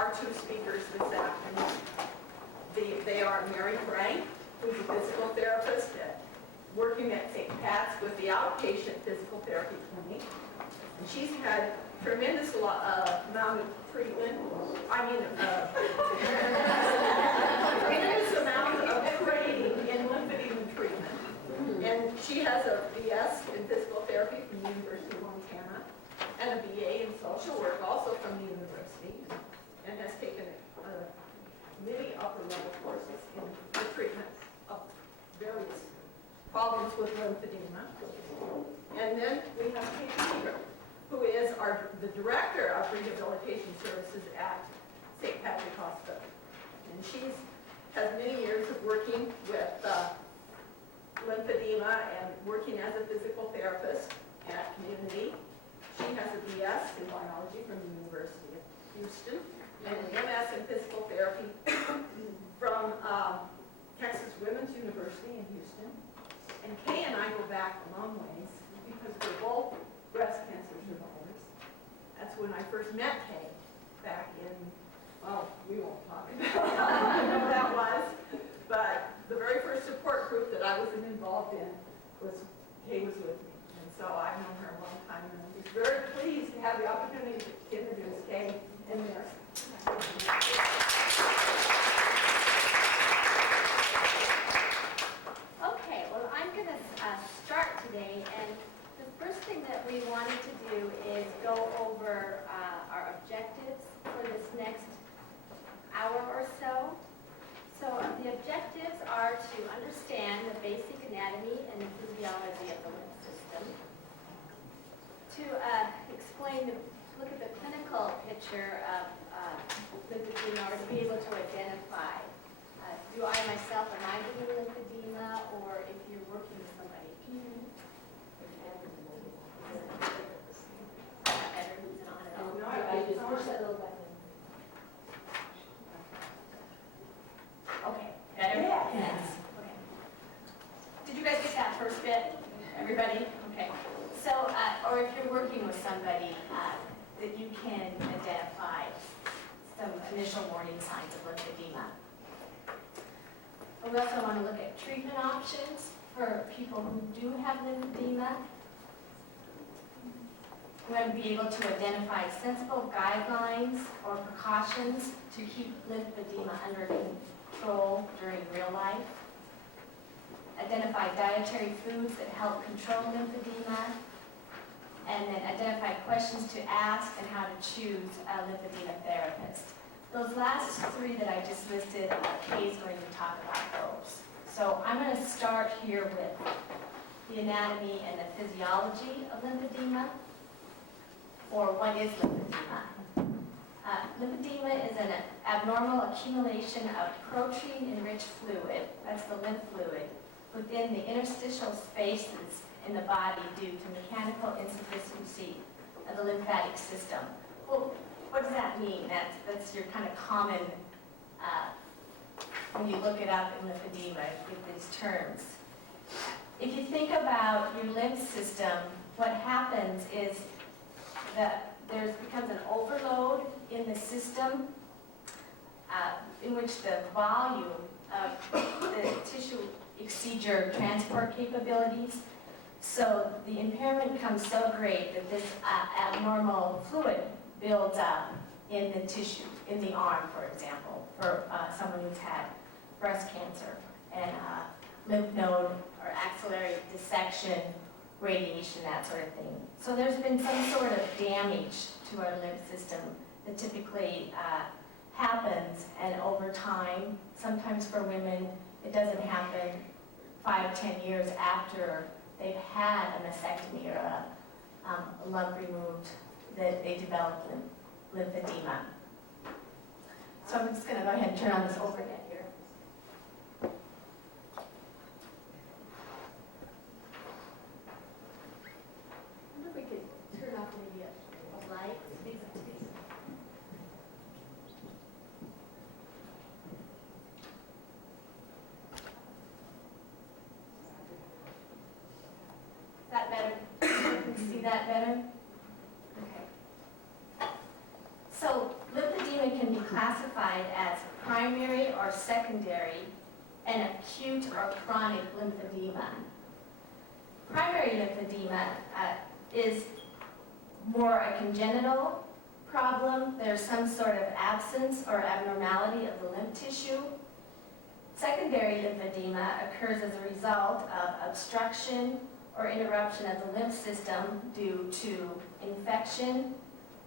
our two speakers this afternoon. They are Mary Frank, who's a physical therapist working at St. Pat's with the outpatient physical therapy clinic. And she's had tremendous amount of treatment, tremendous amount of training in lymphedema treatment. And she has a BS in physical therapy from the University of Montana and a BA in social work also from the university, and has taken many upper level courses in the treatment of various problems with lymphedema. And then we have Kate Biediger, who is the director of rehabilitation services at St. Patrick Hospital. And she has many years of working with lymphedema and working as a physical therapist at community. She has a BS in biology from the University of Houston and an MS in physical therapy from Texas Women's University in Houston. And Kay and I go back a long ways because we're both breast cancer survivors. That's when I first met Kay back in, well, we won't talk about how that was, but the very first support group that I was involved in was Kay was with me. And so I've known her a long time, and I'm just very pleased to have the opportunity to introduce Kay and Mary. Okay, well, I'm going to start today, and the first thing that we wanted to do is go over our objectives for this next hour or so. So the objectives are to understand the basic anatomy and the physiology of the lymph system, to look at the clinical picture of lymphedema, or to be able to identify, do I myself, am I getting lymphedema, or if you're working with somebody. Can you hear me? Better, is it on at all? No, I just push that little button. Okay, better? Yes. Okay. Did you guys get that first bit? Everybody? Okay. So, or if you're working with somebody that you can identify some initial warning signs of lymphedema. We also want to look at treatment options for people who do have lymphedema. We want to be able to identify sensible guidelines or precautions to keep lymphedema under control during real life. Identify dietary foods that help control lymphedema. And then identify questions to ask and how to choose a lymphedema therapist. Those last three that I just listed, Kay is going to talk about those. So I'm going to start here with the anatomy and the physiology of lymphedema, or what is lymphedema. Lymphedema is an abnormal accumulation of protein-enriched fluid, that's the lymph fluid, within the interstitial spaces in the body due to mechanical insufficiency of the lymphatic system. Well, what does that mean? That's your kind of common, when you look it up in lymphedema, you get these terms. If you think about your lymph system, what happens is that there becomes an overload in the system in which the volume of the tissue exceeds your transport capabilities. So the impairment becomes so great that this abnormal fluid builds up in the tissue, in the arm, for example, for someone who's had breast cancer, and lymph node or axillary dissection, radiation, that sort of thing. So there's been some sort of damage to our lymph system that typically happens, and over time, sometimes for women, it doesn't happen 5 or 10 years after they've had a mastectomy or a lump removed, that they develop lymphedema. So I'm just going to go ahead and turn on this overhead here. I wonder if we could turn off maybe a light. Is that better? Can you see that better? Okay. So lymphedema can be classified as primary or secondary and acute or chronic lymphedema. Primary lymphedema is more a congenital problem. There's some sort of absence or abnormality of the lymph tissue. Secondary lymphedema occurs as a result of obstruction or interruption of the lymph system due to infection,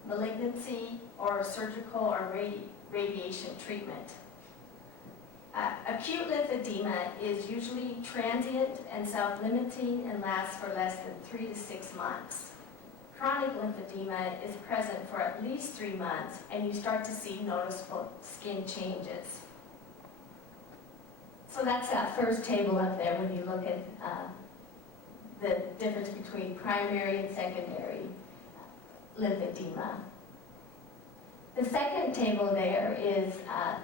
malignancy, or surgical or radiation treatment. Acute lymphedema is usually transient and self-limiting and lasts for less than 3 to 6 months. Chronic lymphedema is present for at least 3 months, and you start to see noticeable skin changes. So that's that first table up there when you look at the difference between primary and secondary lymphedema. The second table there is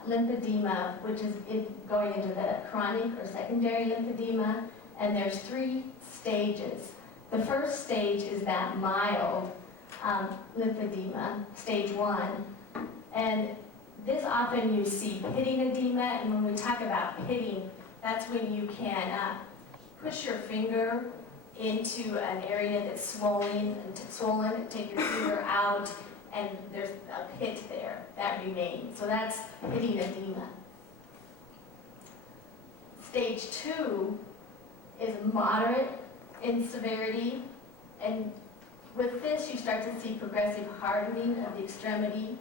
lymphedema, which is going into the chronic or secondary lymphedema, and there's 3 stages. The first stage is that mild lymphedema, stage 1, and this often you see pitting edema, and when we talk about pitting, that's when you can push your finger into an area that's swollen, take your finger out, and there's a pit there that remains. So that's pitting edema. Stage 2 is moderate in severity, and with this you start to see progressive hardening of the extremity.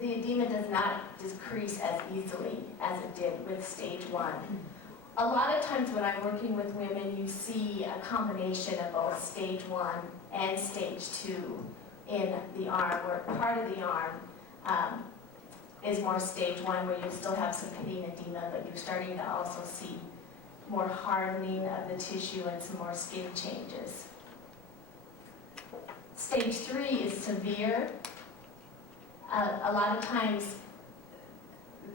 The edema does not decrease as easily as it did with stage 1. A lot of times when I'm working with women, you see a combination of both stage 1 and stage 2 in the arm, where part of the arm is more stage 1, where you still have some pitting edema, but you're starting to also see more hardening of the tissue and some more skin changes. Stage 3 is severe. A lot of times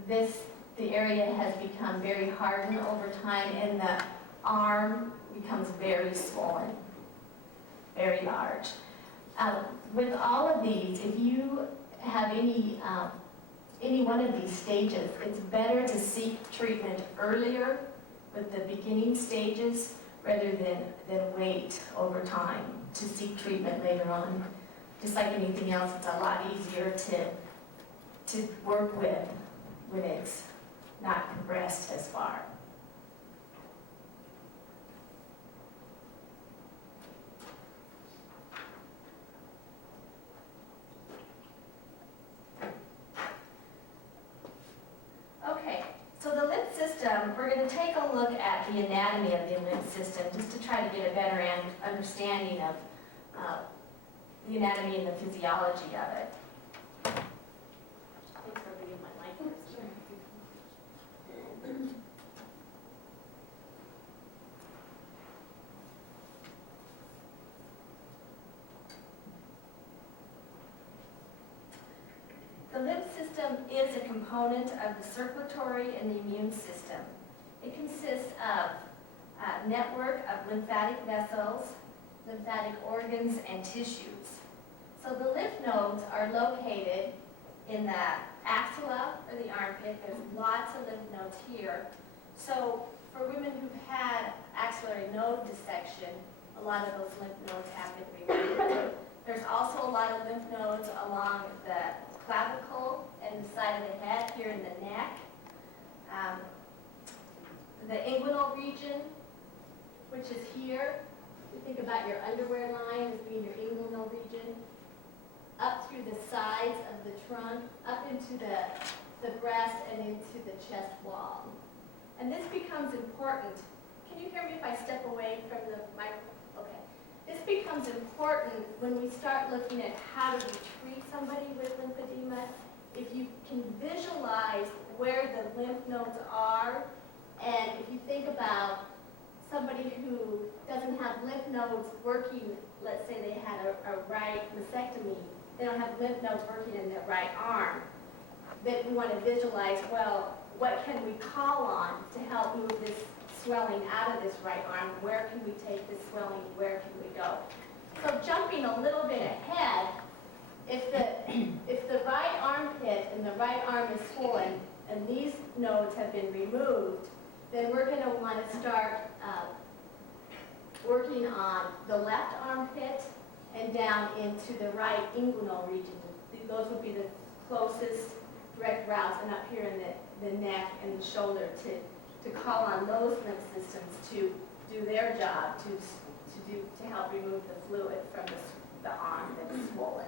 the area has become very hardened over time, and the arm becomes very swollen, very large. With all of these, if you have any one of these stages, it's better to seek treatment earlier with the beginning stages rather than wait over time to seek treatment later on. Just like anything else, it's a lot easier to work with when it's not progressed as far. Okay, so the lymph system, we're going to take a look at the anatomy of the lymph system just to try to get a better understanding of the anatomy and the physiology of it. Thanks for reading my mic first. The lymph system is a component of the circulatory and the immune system. It consists of a network of lymphatic vessels, lymphatic organs, and tissues. So the lymph nodes are located in the axilla, or the armpit. There's lots of lymph nodes here. So for women who've had axillary node dissection, a lot of those lymph nodes have been removed. There's also a lot of lymph nodes along the clavicle and the side of the head, here in the neck. The inguinal region, which is here. You think about your underwear line as being your inguinal region, up through the sides of the trunk, up into the breast and into the chest wall. And this becomes important. Can you hear me if I step away from the microphone? Okay. This becomes important when we start looking at how do we treat somebody with lymphedema. If you can visualize where the lymph nodes are, and if you think about somebody who doesn't have lymph nodes working, let's say they had a right mastectomy, they don't have lymph nodes working in their right arm, then we want to visualize, well, what can we call on to help move this swelling out of this right arm? Where can we take this swelling? Where can we go? So jumping a little bit ahead, if the right armpit and the right arm is swollen and these nodes have been removed, then we're going to want to start working on the left armpit and down into the right inguinal region. Those would be the closest direct routes, and up here in the neck and the shoulder to call on those lymph systems to do their job to help remove the fluid from the arm that is swollen.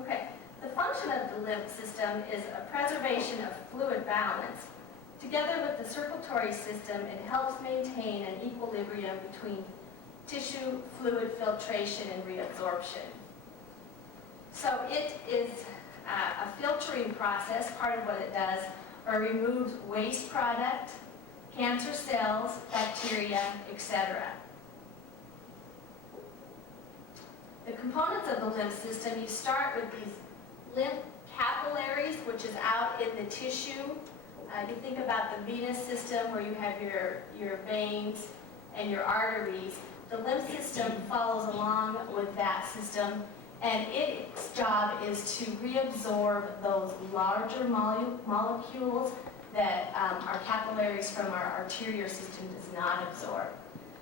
Okay, the function of the lymph system is a preservation of fluid balance. Together with the circulatory system, it helps maintain an equilibrium between tissue fluid filtration and reabsorption. So it is a filtering process, part of what it does, or removes waste product, cancer cells, bacteria, etc. The components of the lymph system, you start with these lymph capillaries, which is out in the tissue. You think about the venous system where you have your veins and your arteries. The lymph system follows along with that system, and its job is to reabsorb those larger molecules that our capillaries from our arterial system does not absorb.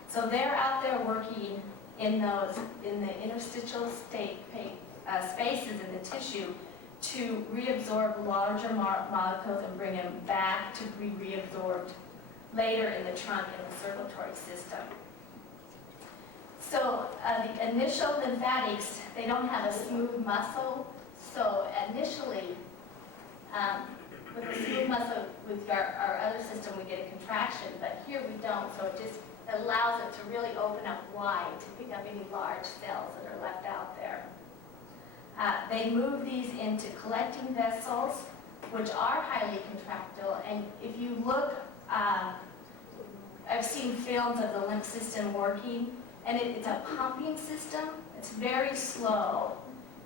So they're out there working in the interstitial spaces in the tissue to reabsorb larger molecules and bring them back to be reabsorbed later in the trunk and the circulatory system. So the initial lymphatics, they don't have a smooth muscle. So initially, with the smooth muscle, with our other system, we get a contraction, but here we don't. So it just allows it to really open up wide to pick up any large cells that are left out there. They move these into collecting vessels, which are highly contractile. And if you look, I've seen films of the lymph system working, and it's a pumping system. It's very slow.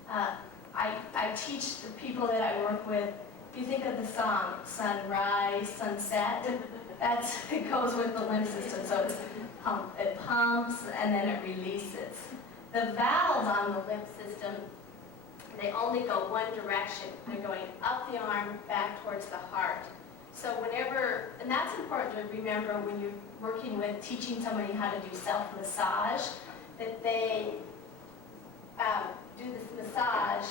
I teach the people that I work with, if you think of the song, sunrise, sunset, it goes with the lymph system. So it pumps and then it releases. The valves on the lymph system, they only go one direction. They're going up the arm, back towards the heart. So whenever, and that's important to remember when you're working with teaching somebody how to do self-massage, that they do this massage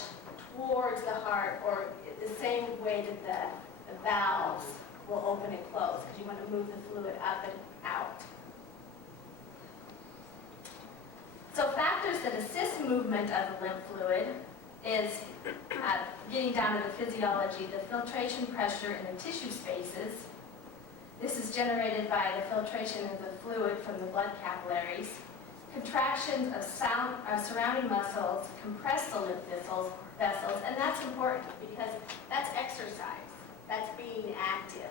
towards the heart, or the same way that the valves will open and close, because you want to move the fluid up and out. So factors that assist movement of the lymph fluid is getting down to the physiology, the filtration pressure in the tissue spaces. This is generated by the filtration of the fluid from the blood capillaries. Contractions of surrounding muscles compress the lymph vessels, and that's important because that's exercise. That's being active.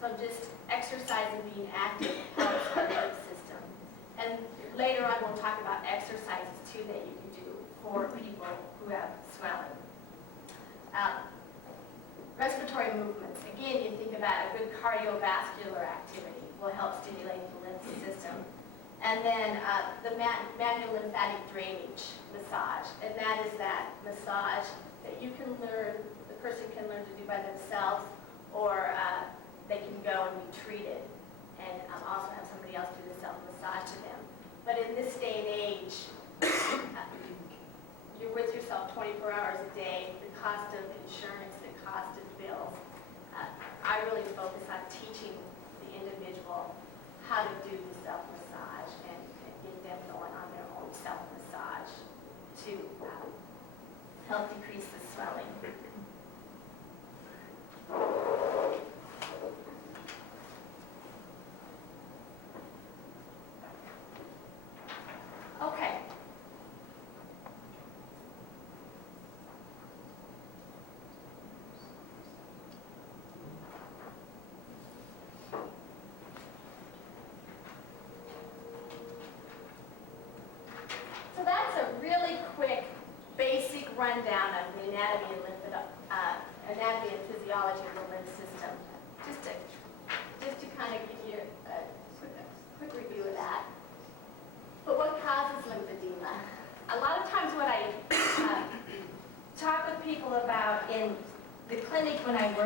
So just exercise and being active helps our lymph system. And later on we'll talk about exercises too that you can do for people who have swelling. Respiratory movements. Again, you think about a good cardiovascular activity will help stimulate the lymph system. And then the manual lymphatic drainage massage. And that is that massage that you can learn, the person can learn to do by themselves, or they can go and be treated and also have somebody else do the self-massage to them. But in this day and age, you're with yourself 24 hours a day, the cost of insurance, the cost of bills. I really focus on teaching the individual how to do the self-massage and get them going on their own self-massage to help decrease the swelling. Okay. So that's a really quick, basic rundown of the anatomy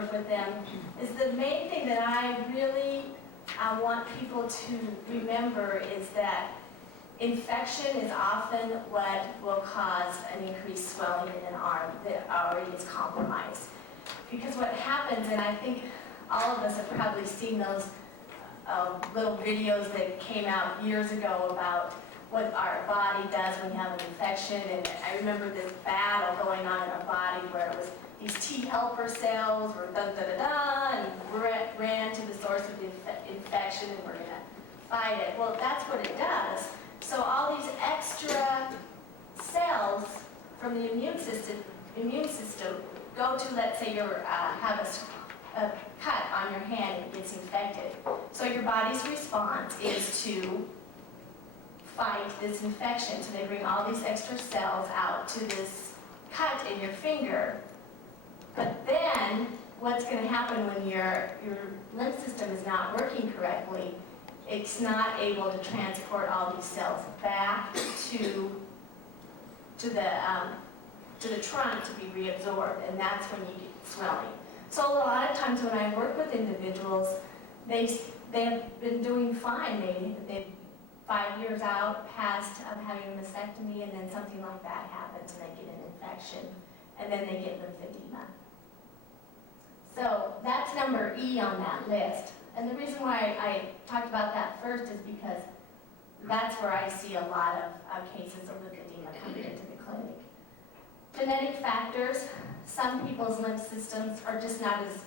work with them, is the main thing that I really want people to remember is that infection is often what will cause an increased swelling in an arm that already is compromised. Because what happens, and I think all of us have probably seen those little videos that came out years ago about what our body does when you have an infection, and I remember this battle going on in our body where it was these T helper cells were da-da-da-da, and ran to the source of the infection, and we're going to fight it. Well, that's what it does. So all these extra cells from the immune system go to, let's say you have a cut on your hand and it gets infected. So your body's response is to fight this infection. So they bring all these extra cells out to this cut in your finger. But then what's going to happen when your lymph system is not working correctly, it's not able to transport all these cells back to the trunk to be reabsorbed, and that's when you get swelling. So a lot of times when I work with individuals, they have been doing fine. They've 5 years out past having a mastectomy, and then something like that happens, and they get an infection, and then they get lymphedema. So that's number E on that list. And the reason why I talked about that first is because that's where I see a lot of cases of lymphedema coming into the clinic. Genetic factors. Some people's lymph systems are just not as,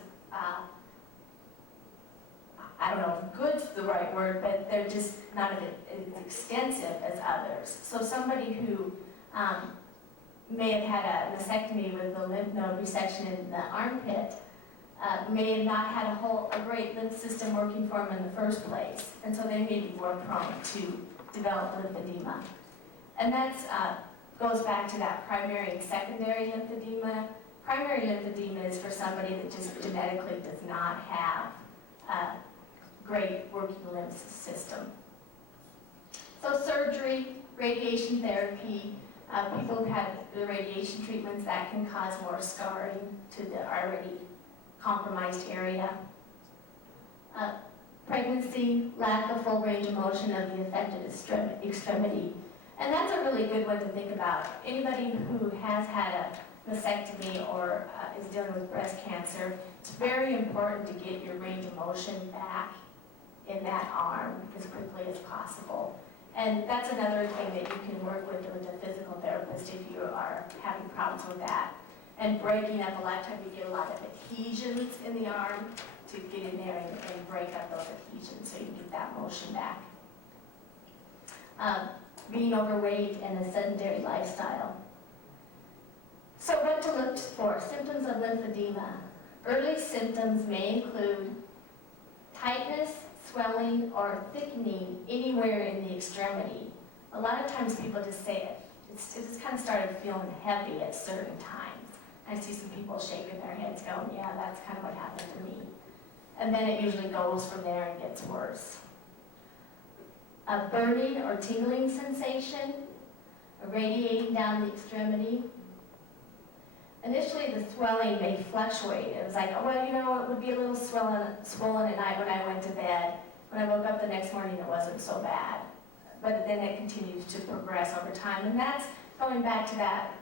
I don't know if good's the right word, but they're just not as extensive as others. So somebody who may have had a mastectomy with a lymph node resection in the armpit may have not had a great lymph system working for them in the first place, and so they may be more prone to develop lymphedema. And that goes back to that primary and secondary lymphedema. Primary lymphedema is for somebody that just genetically does not have a great working lymph system. So surgery, radiation therapy, people who have the radiation treatments, that can cause more scarring to the already compromised area. Pregnancy, lack of full range of motion of the affected extremity. And that's a really good one to think about. Anybody who has had a mastectomy or is dealing with breast cancer, it's very important to get your range of motion back in that arm as quickly as possible. And that's another thing that you can work with a physical therapist if you are having problems with that. And breaking up, a lot of times you get a lot of adhesions in the arm, to get in there and break up those adhesions so you can get that motion back. Being overweight and a sedentary lifestyle. So what to look for? Symptoms of lymphedema. Early symptoms may include tightness, swelling, or thickening anywhere in the extremity. A lot of times people just say it. It's just kind of started feeling heavy at certain times. I see some people shaking their heads going, yeah, that's kind of what happened to me. And then it usually goes from there and gets worse. A burning or tingling sensation, radiating down the extremity. Initially, the swelling may fluctuate. It was like, oh, well, you know, it would be a little swollen at night when I went to bed. When I woke up the next morning, it wasn't so bad. But then it continues to progress over time. And that's going back to that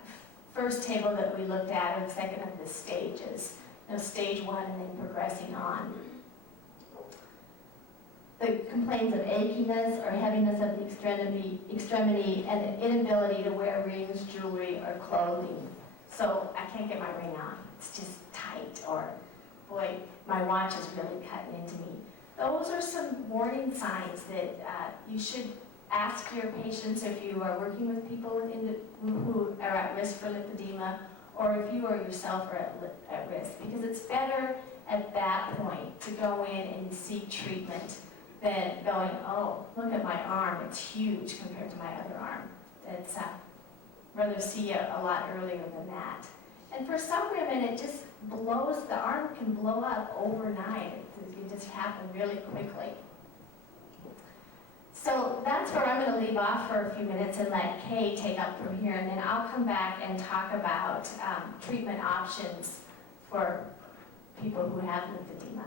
first table that we looked at, or the second of the stages. You know, stage 1 and then progressing on. The complaints of achiness or heaviness of the extremity and the inability to wear rings, jewelry, or clothing. So I can't get my ring on. It's just tight, or boy, my watch is really cutting into me. Those are some warning signs that you should ask your patients if you are working with people who are at risk for lymphedema, or if you or yourself are at risk, because it's better at that point to go in and seek treatment than going, oh, look at my arm, it's huge compared to my other arm. It's rather see it a lot earlier than that. And for some women, it just blows, the arm can blow up overnight. It can just happen really quickly. So that's where I'm going to leave off for a few minutes and let Kay take up from here, and then I'll come back and talk about treatment options for people who have lymphedema.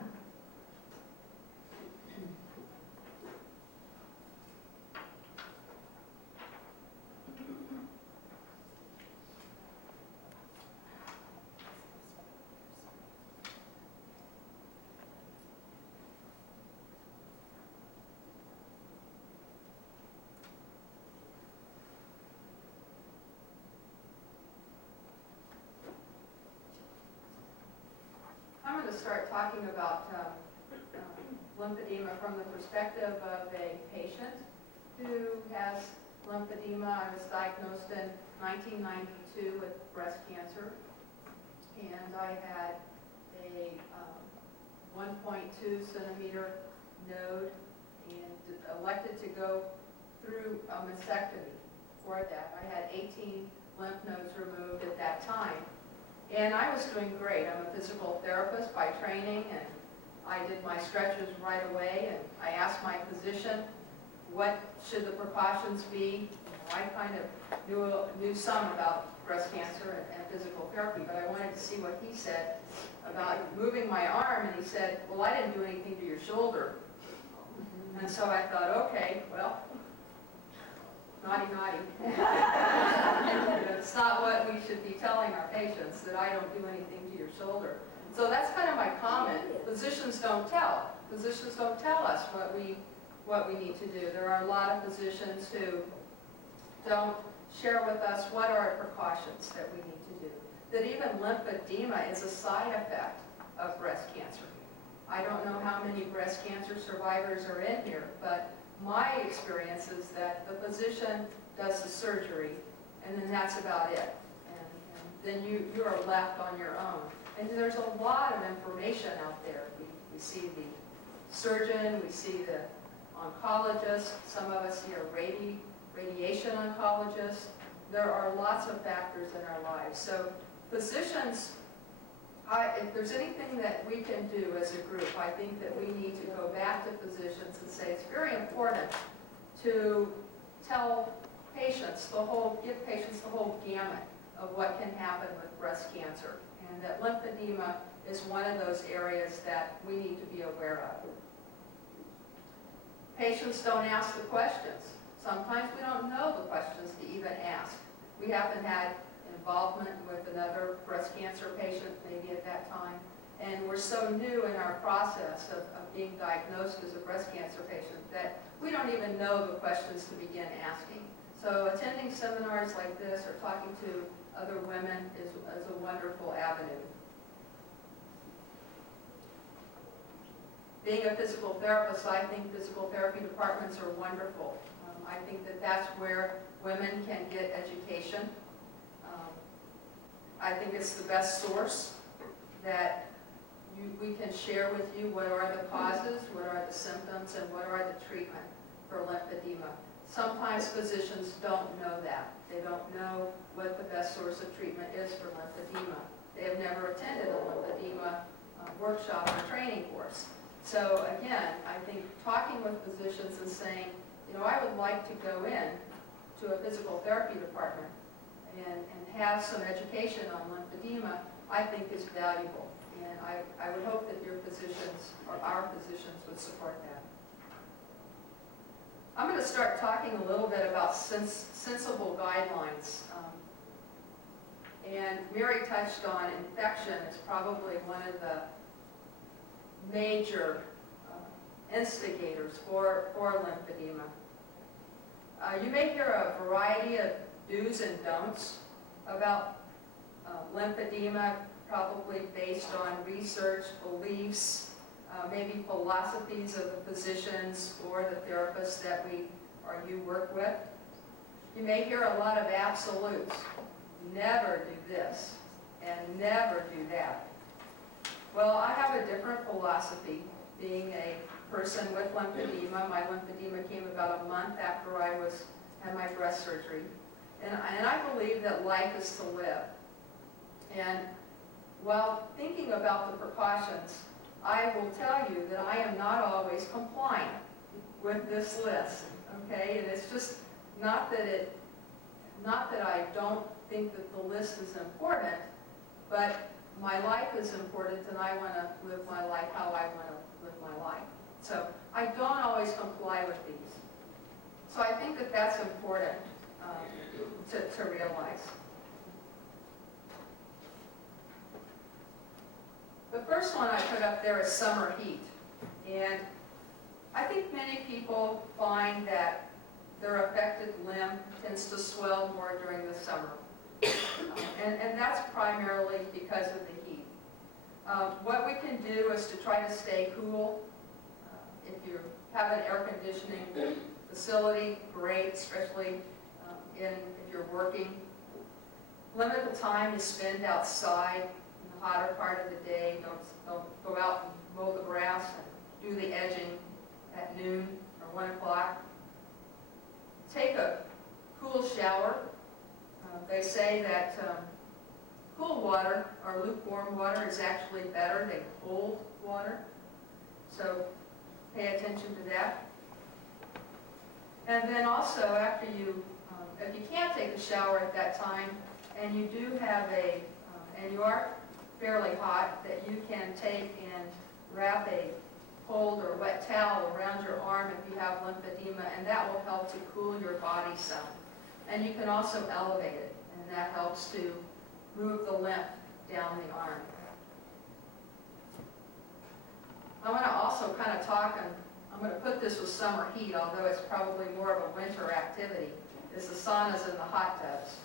I'm going to start talking about lymphedema from the perspective of a patient who has lymphedema. I was diagnosed in 1992 with breast cancer, and I had a 1.2 centimeter node and elected to go through a mastectomy for that. I had 18 lymph nodes removed at that time. And I was doing great. I'm a physical therapist by training, and I did my stretches right away, and I asked my physician, what should the precautions be? I kind of knew some about breast cancer and physical therapy, but I wanted to see what he said about moving my arm, and he said, well, I didn't do anything to your shoulder. And so I thought, okay, well, naughty, naughty. It's not what we should be telling our patients, that I don't do anything to your shoulder. So that's kind of my comment. Physicians don't tell. Physicians don't tell us what we need to do. There are a lot of physicians who don't share with us what are precautions that we need to do. That even lymphedema is a side effect of breast cancer. I don't know how many breast cancer survivors are in here, but my experience is that the physician does the surgery, and then that's about it. And then you are left on your own. And there's a lot of information out there. We see the surgeon, we see the oncologist, some of us see a radiation oncologist. There are lots of factors in our lives. So physicians, if there's anything that we can do as a group, I think that we need to go back to physicians and say it's very important to tell patients give patients the whole gamut of what can happen with breast cancer, and that lymphedema is one of those areas that we need to be aware of. Patients don't ask the questions. Sometimes we don't know the questions to even ask. We haven't had involvement with another breast cancer patient maybe at that time, and we're so new in our process of being diagnosed as a breast cancer patient that we don't even know the questions to begin asking. So attending seminars like this or talking to other women is a wonderful avenue. Being a physical therapist, I think physical therapy departments are wonderful. I think that that's where women can get education. I think it's the best source that we can share with you what are the causes, what are the symptoms, and what are the treatment for lymphedema. Sometimes physicians don't know that. They don't know what the best source of treatment is for lymphedema. They have never attended a lymphedema workshop or training course. So again, I think talking with physicians and saying, you know, I would like to go in to a physical therapy department and have some education on lymphedema, I think is valuable. And I would hope that your physicians or our physicians would support that. I'm going to start talking a little bit about sensible guidelines. And Mary touched on infection is probably one of the major instigators for lymphedema. You may hear a variety of do's and don'ts about lymphedema, probably based on research, beliefs, maybe philosophies of the physicians or the therapists that you work with. You may hear a lot of absolutes. Never do this and never do that. Well, I have a different philosophy. Being a person with lymphedema, my lymphedema came about a month after I had my breast surgery. And I believe that life is to live. And while thinking about the precautions, I will tell you that I am not always compliant with this list, okay? And it's just not that I don't think that the list is important, but my life is important and I want to live my life how I want to live my life. So I don't always comply with these. So I think that that's important to realize. The first one I put up there is summer heat. And I think many people find that their affected limb tends to swell more during the summer. And that's primarily because of the heat. What we can do is to try to stay cool. If you have an air conditioning facility, great, especially if you're working. Limit the time you spend outside in the hotter part of the day. Don't go out and mow the grass and do the edging at noon or 1 o'clock. Take a cool shower. They say that cool water or lukewarm water is actually better than cold water. So pay attention to that. And then also after you, if you can't take a shower at that time and you do have and you are fairly hot, that you can take and wrap a cold or wet towel around your arm if you have lymphedema, and that will help to cool your body some. And you can also elevate it, and that helps to move the lymph down the arm. I want to also kind of talk, and I'm going to put this with summer heat, although it's probably more of a winter activity, is the saunas and the hot tubs.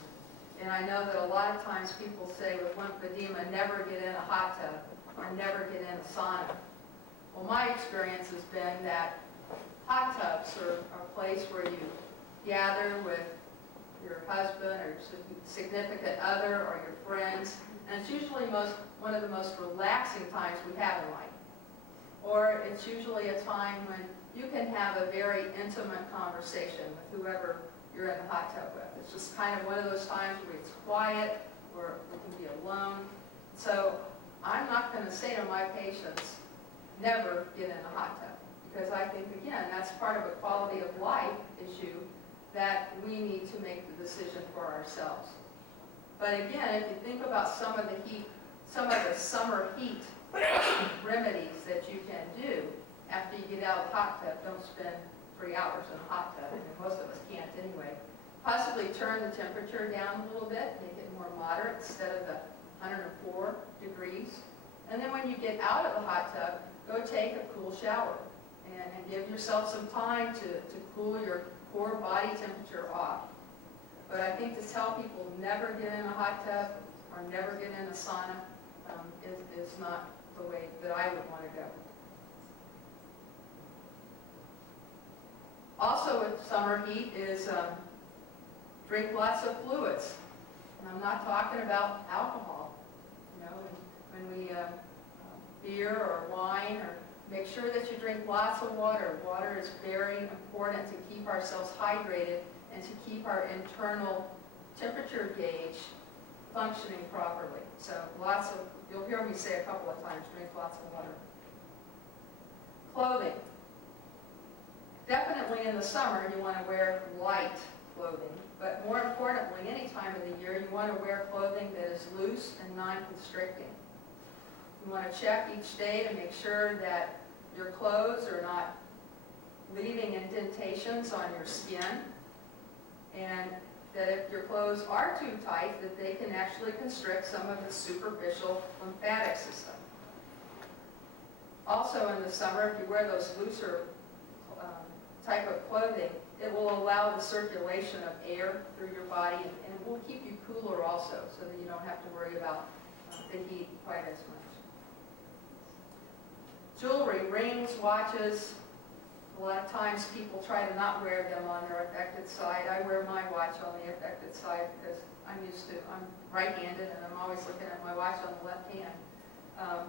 And I know that a lot of times people say with lymphedema, never get in a hot tub or never get in a sauna. Well, my experience has been that hot tubs are a place where you gather with your husband or significant other or your friends, and it's usually one of the most relaxing times we have in life. Or it's usually a time when you can have a very intimate conversation with whoever you're in the hot tub with. It's just kind of one of those times where it's quiet, or we can be alone. So I'm not going to say to my patients, never get in a hot tub, because I think, again, that's part of a quality of life issue that we need to make the decision for ourselves. But again, if you think about some of the summer heat remedies that you can do after you get out of the hot tub, don't spend 3 hours in a hot tub, and most of us can't anyway. Possibly turn the temperature down a little bit, make it more moderate instead of the 104 degrees. And then when you get out of the hot tub, go take a cool shower and give yourself some time to cool your core body temperature off. But I think to tell people never get in a hot tub or never get in a sauna is not the way that I would want to go. Also with summer heat is drink lots of fluids. And I'm not talking about alcohol. You know, when we beer or wine, or make sure that you drink lots of water. Water is very important to keep ourselves hydrated and to keep our internal temperature gauge functioning properly. So you'll hear me say a couple of times, drink lots of water. Clothing. Definitely in the summer you want to wear light clothing, but more importantly, any time of the year you want to wear clothing that is loose and non-constricting. You want to check each day to make sure that your clothes are not leaving indentations on your skin, and that if your clothes are too tight, that they can actually constrict some of the superficial lymphatic system. Also in the summer, if you wear those looser type of clothing, it will allow the circulation of air through your body, and it will keep you cooler also, so that you don't have to worry about the heat quite as much. Jewelry, rings, watches. A lot of times people try to not wear them on their affected side. I wear my watch on the affected side because I'm right-handed and I'm always looking at my watch on the left hand.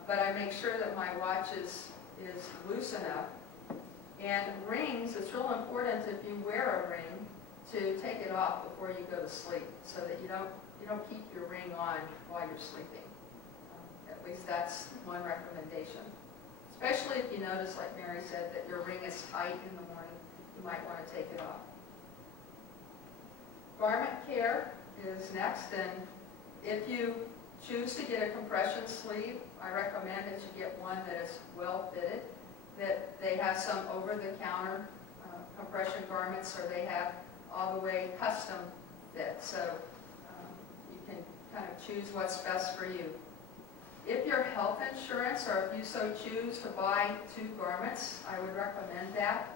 But I make sure that my watch is loose enough. And rings, it's real important if you wear a ring to take it off before you go to sleep, so that you don't keep your ring on while you're sleeping. At least that's one recommendation. Especially if you notice, like Mary said, that your ring is tight in the morning, you might want to take it off. Garment care is next, and if you choose to get a compression sleeve, I recommend that you get one that is well fitted, that they have some over-the-counter compression garments, or they have all the way custom fit. So you can kind of choose what's best for you. If your health insurance, or if you so choose to buy 2 garments, I would recommend that.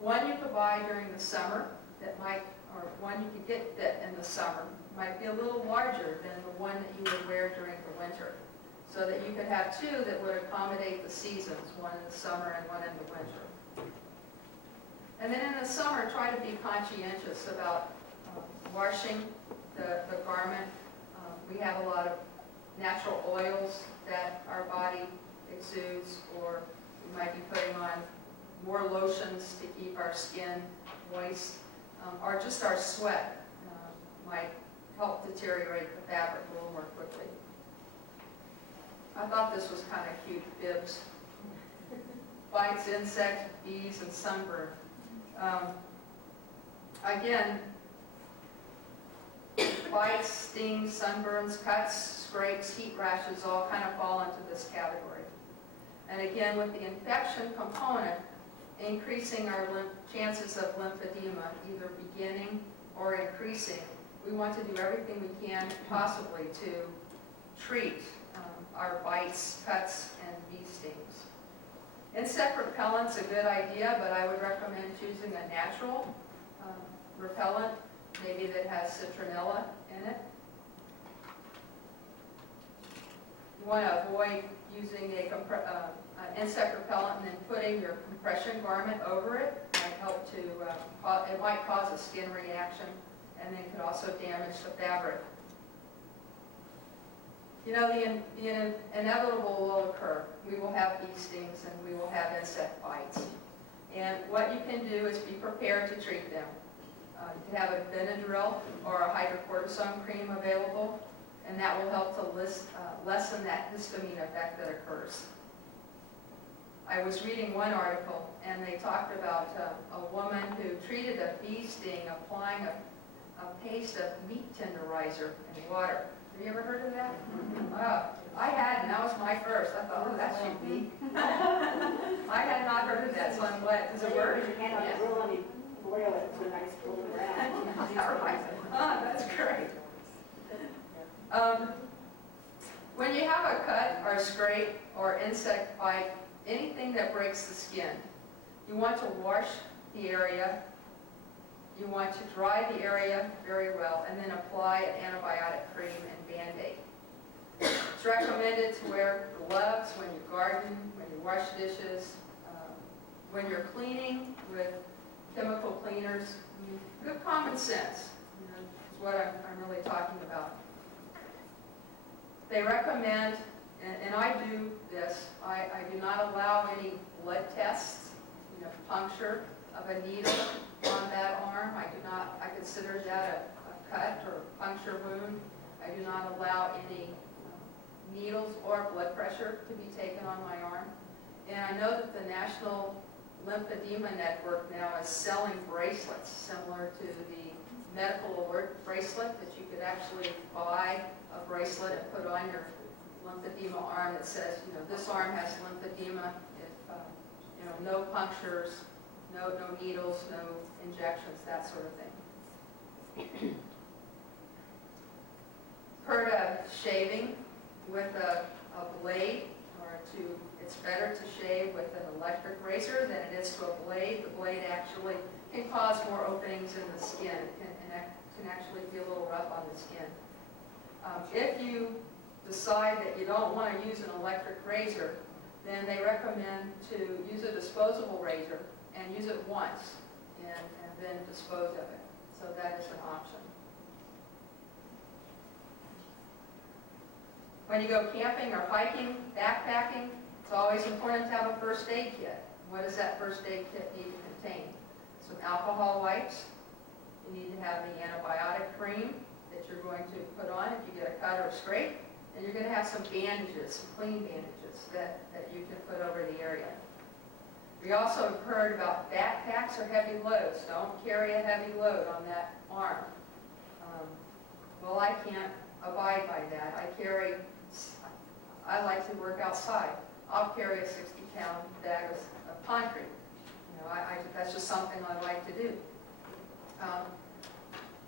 One you could buy during the summer that might, or one you could get fit in the summer, might be a little larger than the one that you would wear during the winter. So that you could have 2 that would accommodate the seasons, one in the summer and one in the winter. And then in the summer, try to be conscientious about washing the garment. We have a lot of natural oils that our body exudes, or we might be putting on more lotions to keep our skin moist, or just our sweat might help deteriorate the fabric a little more quickly. I thought this was kind of cute, bibs. Bites, insects, bees, and sunburn. Again, bites, stings, sunburns, cuts, scrapes, heat rashes all kind of fall into this category. And again, with the infection component, increasing our chances of lymphedema, either beginning or increasing, we want to do everything we can possibly to treat our bites, cuts, and bee stings. Insect repellent's a good idea, but I would recommend choosing a natural repellent, maybe that has citronella in it. You want to avoid using an insect repellent and then putting your compression garment over it. Might help to, it might cause a skin reaction, and then could also damage the fabric. You know, the inevitable will occur. We will have bee stings and we will have insect bites. And what you can do is be prepared to treat them. You can have a Benadryl or a hydrocortisone cream available, and that will help to lessen that histamine effect that occurs. I was reading one article, and they talked about a woman who treated a bee sting applying a paste of meat tenderizer in water. Have you ever heard of that? I hadn't. That was my first. I thought, oh, that should be. I had not heard of that, so I'm glad. Does it work? You can't have to roll any boil it to a nice golden brown. Right. That's great. When you have a cut or scrape or insect bite, anything that breaks the skin, you want to wash the area. You want to dry the area very well, and then apply an antibiotic cream and Band-Aid. It's recommended to wear gloves when you garden, when you wash dishes, when you're cleaning with chemical cleaners. Good common sense is what I'm really talking about. They recommend, and I do this, I do not allow any blood tests, puncture of a needle on that arm. I consider that a cut or puncture wound. I do not allow any needles or blood pressure to be taken on my arm. And I know that the National Lymphedema Network now is selling bracelets similar to the medical alert bracelet, that you could actually buy a bracelet and put on your lymphedema arm that says, this arm has lymphedema, if, no punctures, no needles, no injections, that sort of thing. Heard of shaving with a blade, it's better to shave with an electric razor than it is to a blade. The blade actually can cause more openings in the skin. It can actually be a little rough on the skin. If you decide that you don't want to use an electric razor, then they recommend to use a disposable razor and use it once and then dispose of it. So that is an option. When you go camping or hiking, backpacking, it's always important to have a first aid kit. What does that first aid kit need to contain? Some alcohol wipes. You need to have the antibiotic cream that you're going to put on if you get a cut or a scrape. And you're going to have some bandages, some clean bandages that you can put over the area. We also have heard about backpacks or heavy loads. Don't carry a heavy load on that arm. Well, I can't abide by that. I like to work outside. I'll carry a 60-pound bag of concrete. You know, that's just something I like to do.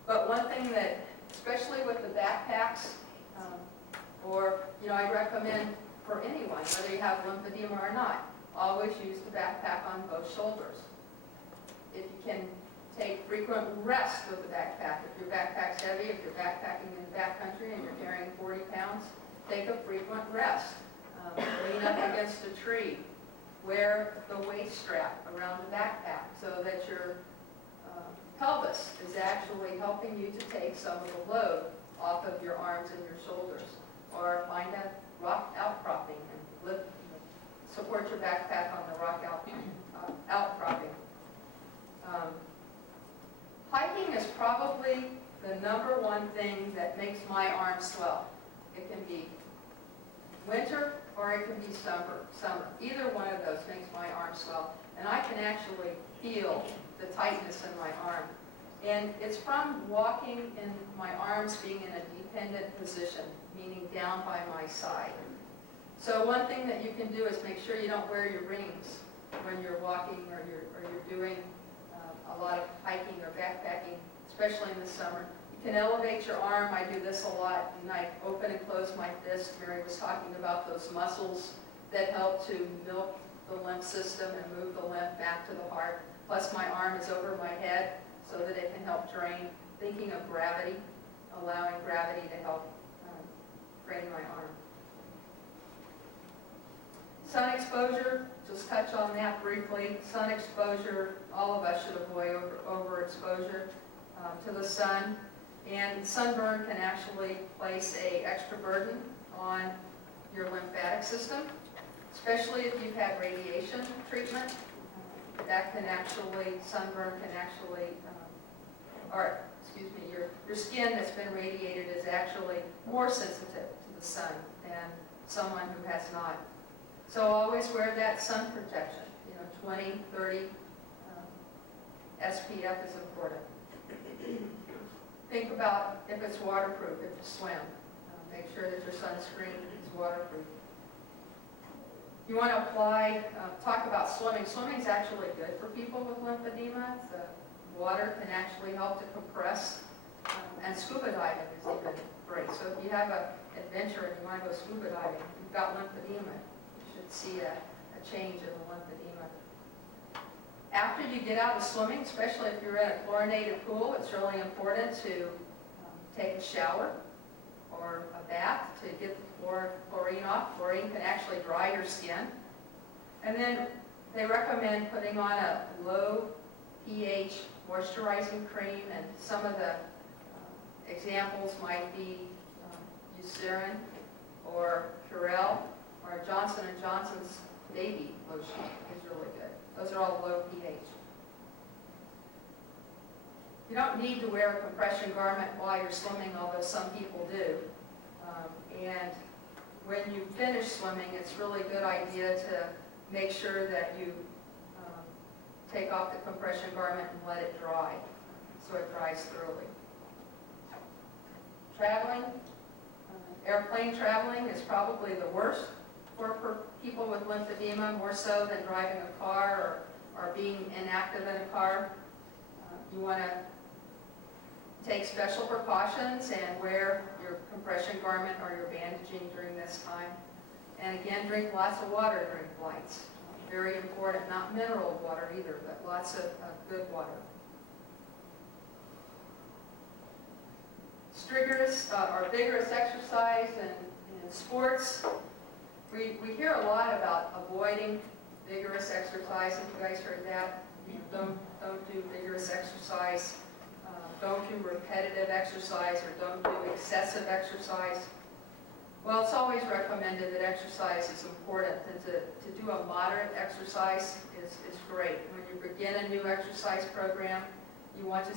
But one thing that, especially with the backpacks, or, you know, I recommend for anyone, whether you have lymphedema or not, always use the backpack on both shoulders. If you can take frequent rest with the backpack, if your backpack's heavy, if you're backpacking in the backcountry and you're carrying 40 pounds, take a frequent rest. Lean up against a tree. Wear the waist strap around the backpack so that your pelvis is actually helping you to take some of the load off of your arms and your shoulders. Or find a rock outcropping and support your backpack on the rock outcropping. Hiking is probably the number one thing that makes my arms swell. It can be winter or it can be summer. Either one of those makes my arms swell. And I can actually feel the tightness in my arm. And it's from walking and my arms being in a dependent position, meaning down by my side. So one thing that you can do is make sure you don't wear your rings when you're walking or you're doing a lot of hiking or backpacking, especially in the summer. You can elevate your arm. I do this a lot, and I open and close my fist. Mary was talking about those muscles that help to milk the lymph system and move the lymph back to the heart. Plus my arm is over my head so that it can help drain. Thinking of gravity, allowing gravity to help drain my arm. Sun exposure, just touch on that briefly. Sun exposure, all of us should avoid overexposure to the sun. And sunburn can actually place an extra burden on your lymphatic system, especially if you've had radiation treatment. That can actually, sunburn can actually, your skin that's been radiated is actually more sensitive to the sun than someone who has not. So always wear that sun protection, 20, 30, SPF is important. Think about if it's waterproof, if you swim. Make sure that your sunscreen is waterproof. You want to apply, talk about swimming. Swimming is actually good for people with lymphedema. The water can actually help to compress, and scuba diving is even great. So if you have an adventure and you want to go scuba diving, you've got lymphedema, you should see a change in the lymphedema. After you get out of swimming, especially if you're in a chlorinated pool, it's really important to take a shower or a bath to get the chlorine off. Chlorine can actually dry your skin. And then they recommend putting on a low pH moisturizing cream, and some of the examples might be Eucerin or Purell or Johnson & Johnson's baby lotion is really good. Those are all low pH. You don't need to wear a compression garment while you're swimming, although some people do. And when you finish swimming, it's really a good idea to make sure that you take off the compression garment and let it dry, so it dries thoroughly. Traveling, airplane traveling is probably the worst for people with lymphedema, more so than driving a car or being inactive in a car. You want to take special precautions and wear your compression garment or your bandaging during this time. And again, drink lots of water during flights. Very important, not mineral water either, but lots of good water. Vigorous exercise and sports. We hear a lot about avoiding vigorous exercise. Have you guys heard that? Don't do vigorous exercise. Don't do repetitive exercise, or don't do excessive exercise. Well, it's always recommended that exercise is important, and to do a moderate exercise is great. When you begin a new exercise program, you want to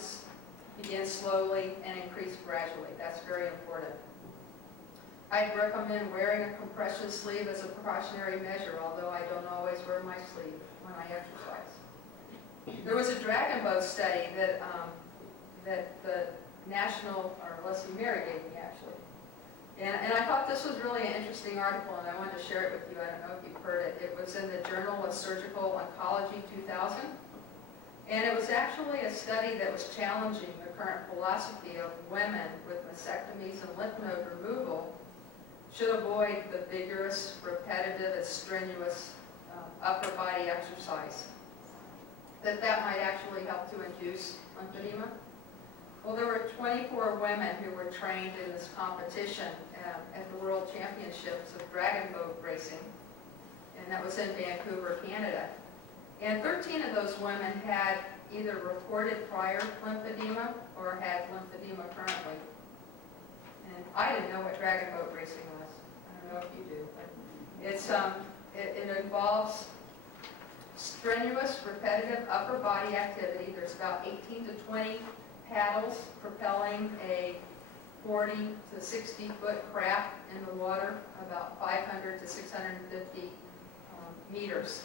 begin slowly and increase gradually. That's very important. I'd recommend wearing a compression sleeve as a precautionary measure, although I don't always wear my sleeve when I exercise. There was a dragon bow study that the national, or let's see, Mary gave me actually, And I thought this was really an interesting article, and I wanted to share it with you. I don't know if you've heard it. It was in the Journal of Surgical Oncology 2000. And it was actually a study that was challenging the current philosophy of women with mastectomies and lymph node removal should avoid the vigorous, repetitive, and strenuous upper body exercise. That might actually help to induce lymphedema. Well, there were 24 women who were trained in this competition at the World Championships of Dragon Boat Racing, and that was in Vancouver, Canada. And 13 of those women had either reported prior lymphedema or had lymphedema currently. And I didn't know what dragon boat racing was. I don't know if you do, but it's it involves strenuous, repetitive upper body activity. There's about 18 to 20 paddles propelling a 40 to 60 foot craft in the water, about 500 to 650 meters.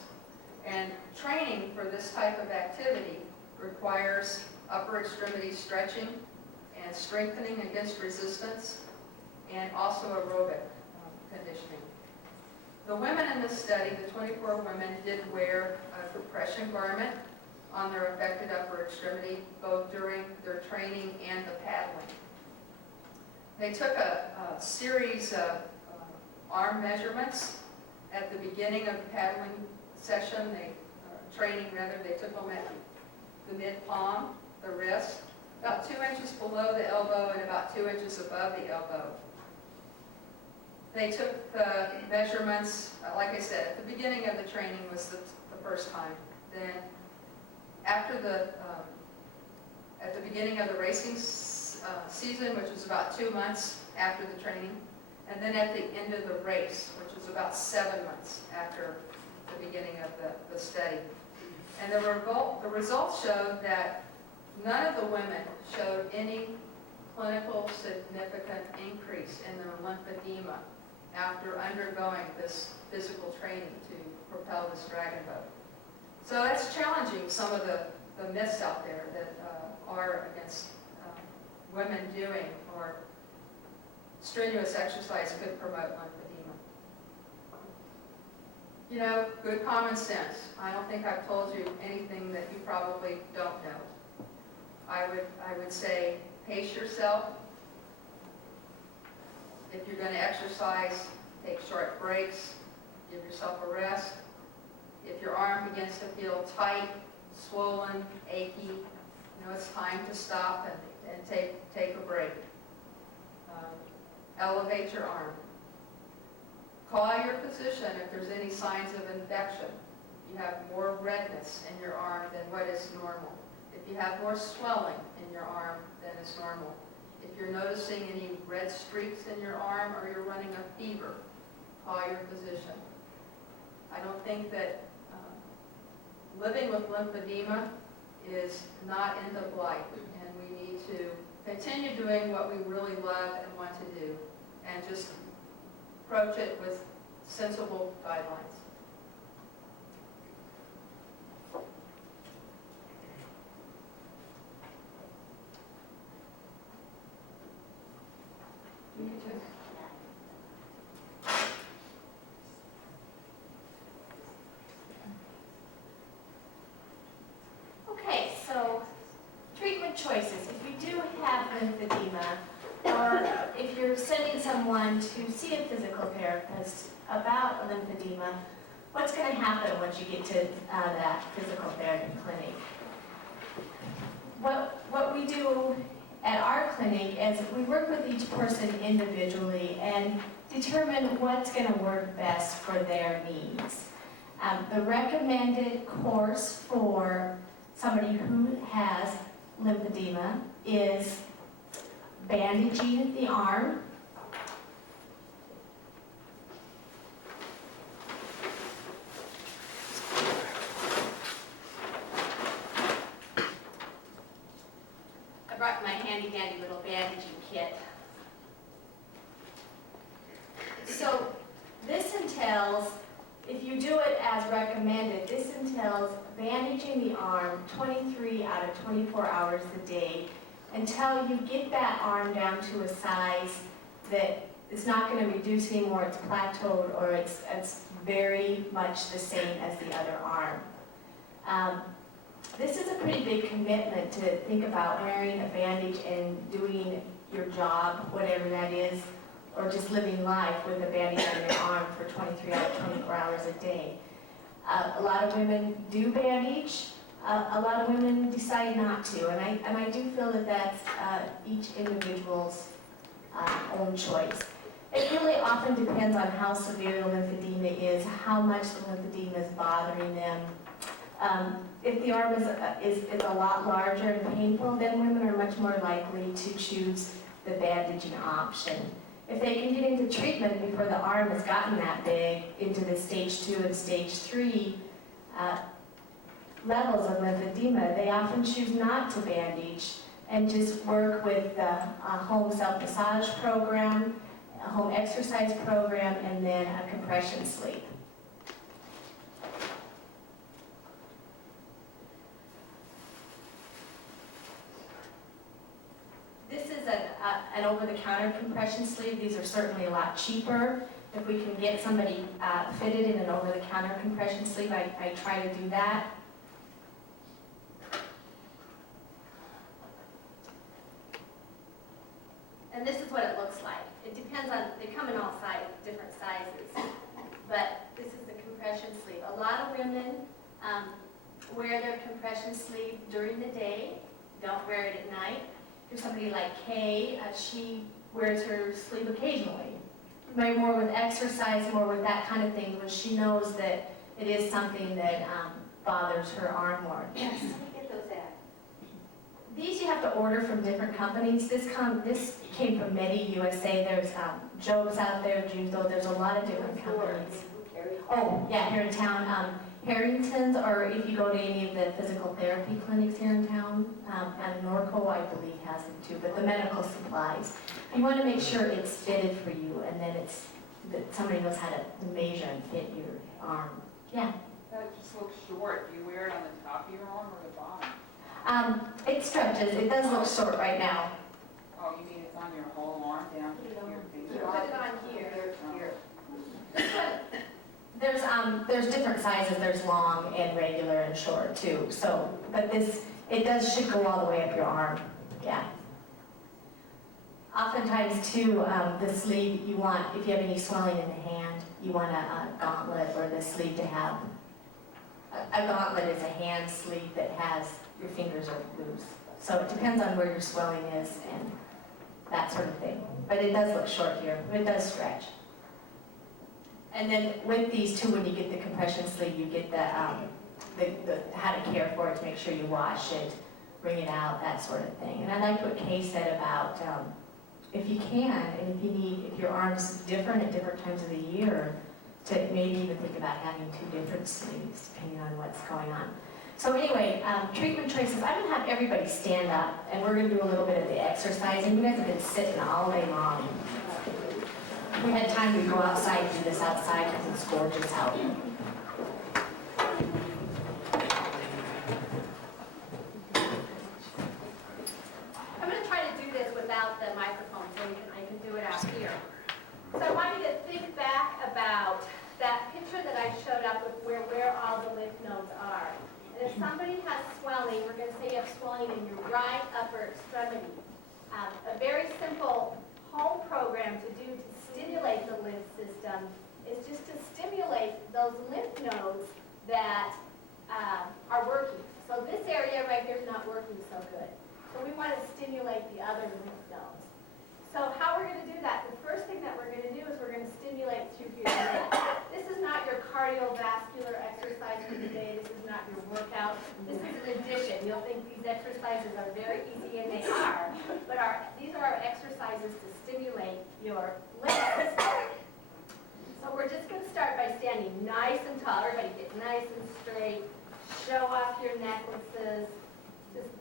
And training for this type of activity requires upper extremity stretching and strengthening against resistance, and also aerobic conditioning. The women in this study, the 24 women, did wear a compression garment on their affected upper extremity, both during their training and the paddling. They took a series of arm measurements at the beginning of the paddling session, training rather. They took them at the mid-palm, the wrist, about 2 inches below the elbow and about 2 inches above the elbow. They took the measurements, like I said, at the beginning of the training was the first time. Then after at the beginning of the racing season, which was about 2 months after the training, and then at the end of the race, which was about 7 months after the beginning of the study. And the results showed that none of the women showed any clinical significant increase in their lymphedema after undergoing this physical training to propel this dragon boat. So that's challenging some of the myths out there that are against women doing or strenuous exercise could promote lymphedema. You know, good common sense. I don't think I've told you anything that you probably don't know. I would say pace yourself. If you're going to exercise, take short breaks, give yourself a rest. If your arm begins to feel tight, swollen, achy, you know, it's time to stop and take a break. Elevate your arm. Call your physician if there's any signs of infection. If you have more redness in your arm than what is normal. If you have more swelling in your arm than is normal. If you're noticing any red streaks in your arm or you're running a fever, call your physician. I don't think that living with lymphedema is not end of life, and we need to continue doing what we really love and want to do, and just approach it with sensible guidelines. Okay, so treatment choices. If you do have lymphedema, or if you're sending someone to see a physical therapist about lymphedema, what's going to happen once you get to that physical therapy clinic? What we do at our clinic is we work with each person individually and determine what's going to work best for their needs. The recommended course for somebody who has lymphedema is bandaging the arm, I brought my handy-dandy little bandaging kit. So this entails, if you do it as recommended, this entails bandaging the arm 23 out of 24 hours a day until you get that arm down to a size that it's not going to reduce anymore, it's plateaued, or it's very much the same as the other arm. This is a pretty big commitment to think about wearing a bandage and doing your job, whatever that is, or just living life with a bandage on your arm for 23 out of 24 hours a day. A lot of women do bandage. A lot of women decide not to, and I do feel that that's each individual's own choice. It really often depends on how severe the lymphedema is, how much the lymphedema is bothering them. If the arm is a lot larger and painful, then women are much more likely to choose the bandaging option. If they can get into treatment before the arm has gotten that big, into the stage 2 and stage 3 levels of lymphedema, they often choose not to bandage and just work with the home self-massage program, a home exercise program, and then a compression sleep. This is an over-the-counter compression sleeve. These are certainly a lot cheaper. If we can get somebody fitted in an over-the-counter compression sleeve, I try to do that. And this is what it looks like. It depends on, they come in all different sizes. But this is the compression sleeve. A lot of women wear their compression sleeve during the day, don't wear it at night. There's somebody like Kay, she wears her sleeve occasionally. Maybe more with exercise, more with that kind of thing, when she knows that it is something that bothers her arm more. Yes. Where do you get those at? These you have to order from different companies. This came from Medi USA. There's Job's out there, Judo. There's a lot of different companies. Oh, yeah, here in town. Harrington's, or if you go to any of the physical therapy clinics here in town, and Norco, I believe, has them too, but the medical supplies. You want to make sure it's fitted for you, and then that somebody knows how to measure and fit your arm. Yeah. That just looks short. Do you wear it on the top of your arm or the bottom? It stretches. It does look short right now. Oh, you mean it's on your whole arm down to your finger? Put it on here. There's different sizes. There's long and regular and short too. So, but should go all the way up your arm. Yeah. Oftentimes too, the sleeve you want, if you have any swelling in the hand, you want a gauntlet or the sleeve to have. A gauntlet is a hand sleeve that has your fingers are loose. So it depends on where your swelling is and that sort of thing. But it does look short here. It does stretch. And then with these too, when you get the compression sleeve, you get the how to care for it, to make sure you wash it, bring it out, that sort of thing. And I like what Kay said about if you can, and if your arm's different at different times of the year, to maybe even think about having 2 different sleeves, depending on what's going on. So anyway, treatment choices. I'm going to have everybody stand up, and we're going to do a little bit of the exercise. And you guys have been sitting all day long. If we had time, we'd go outside and do this outside because it's gorgeous out. I'm going to try to do this without the microphone so I can do it out here. So I want you to think back about that picture that I showed up with where all the lymph nodes are. And if somebody has swelling, we're going to say you have swelling in your right upper extremity. A very simple home program to do to stimulate the lymph system is just to stimulate those lymph nodes that are working. So this area right here is not working so good. So we want to stimulate the other lymph nodes. So how we're going to do that, the first thing that we're going to do is we're going to stimulate through your neck. This is not your cardiovascular exercise for the day. This is not your workout. This is an addition. You'll think these exercises are very easy, and they are. But these are our exercises to stimulate your lymph system. So we're just going to start by standing nice and tall. Everybody get nice and straight. Show off your necklaces. Just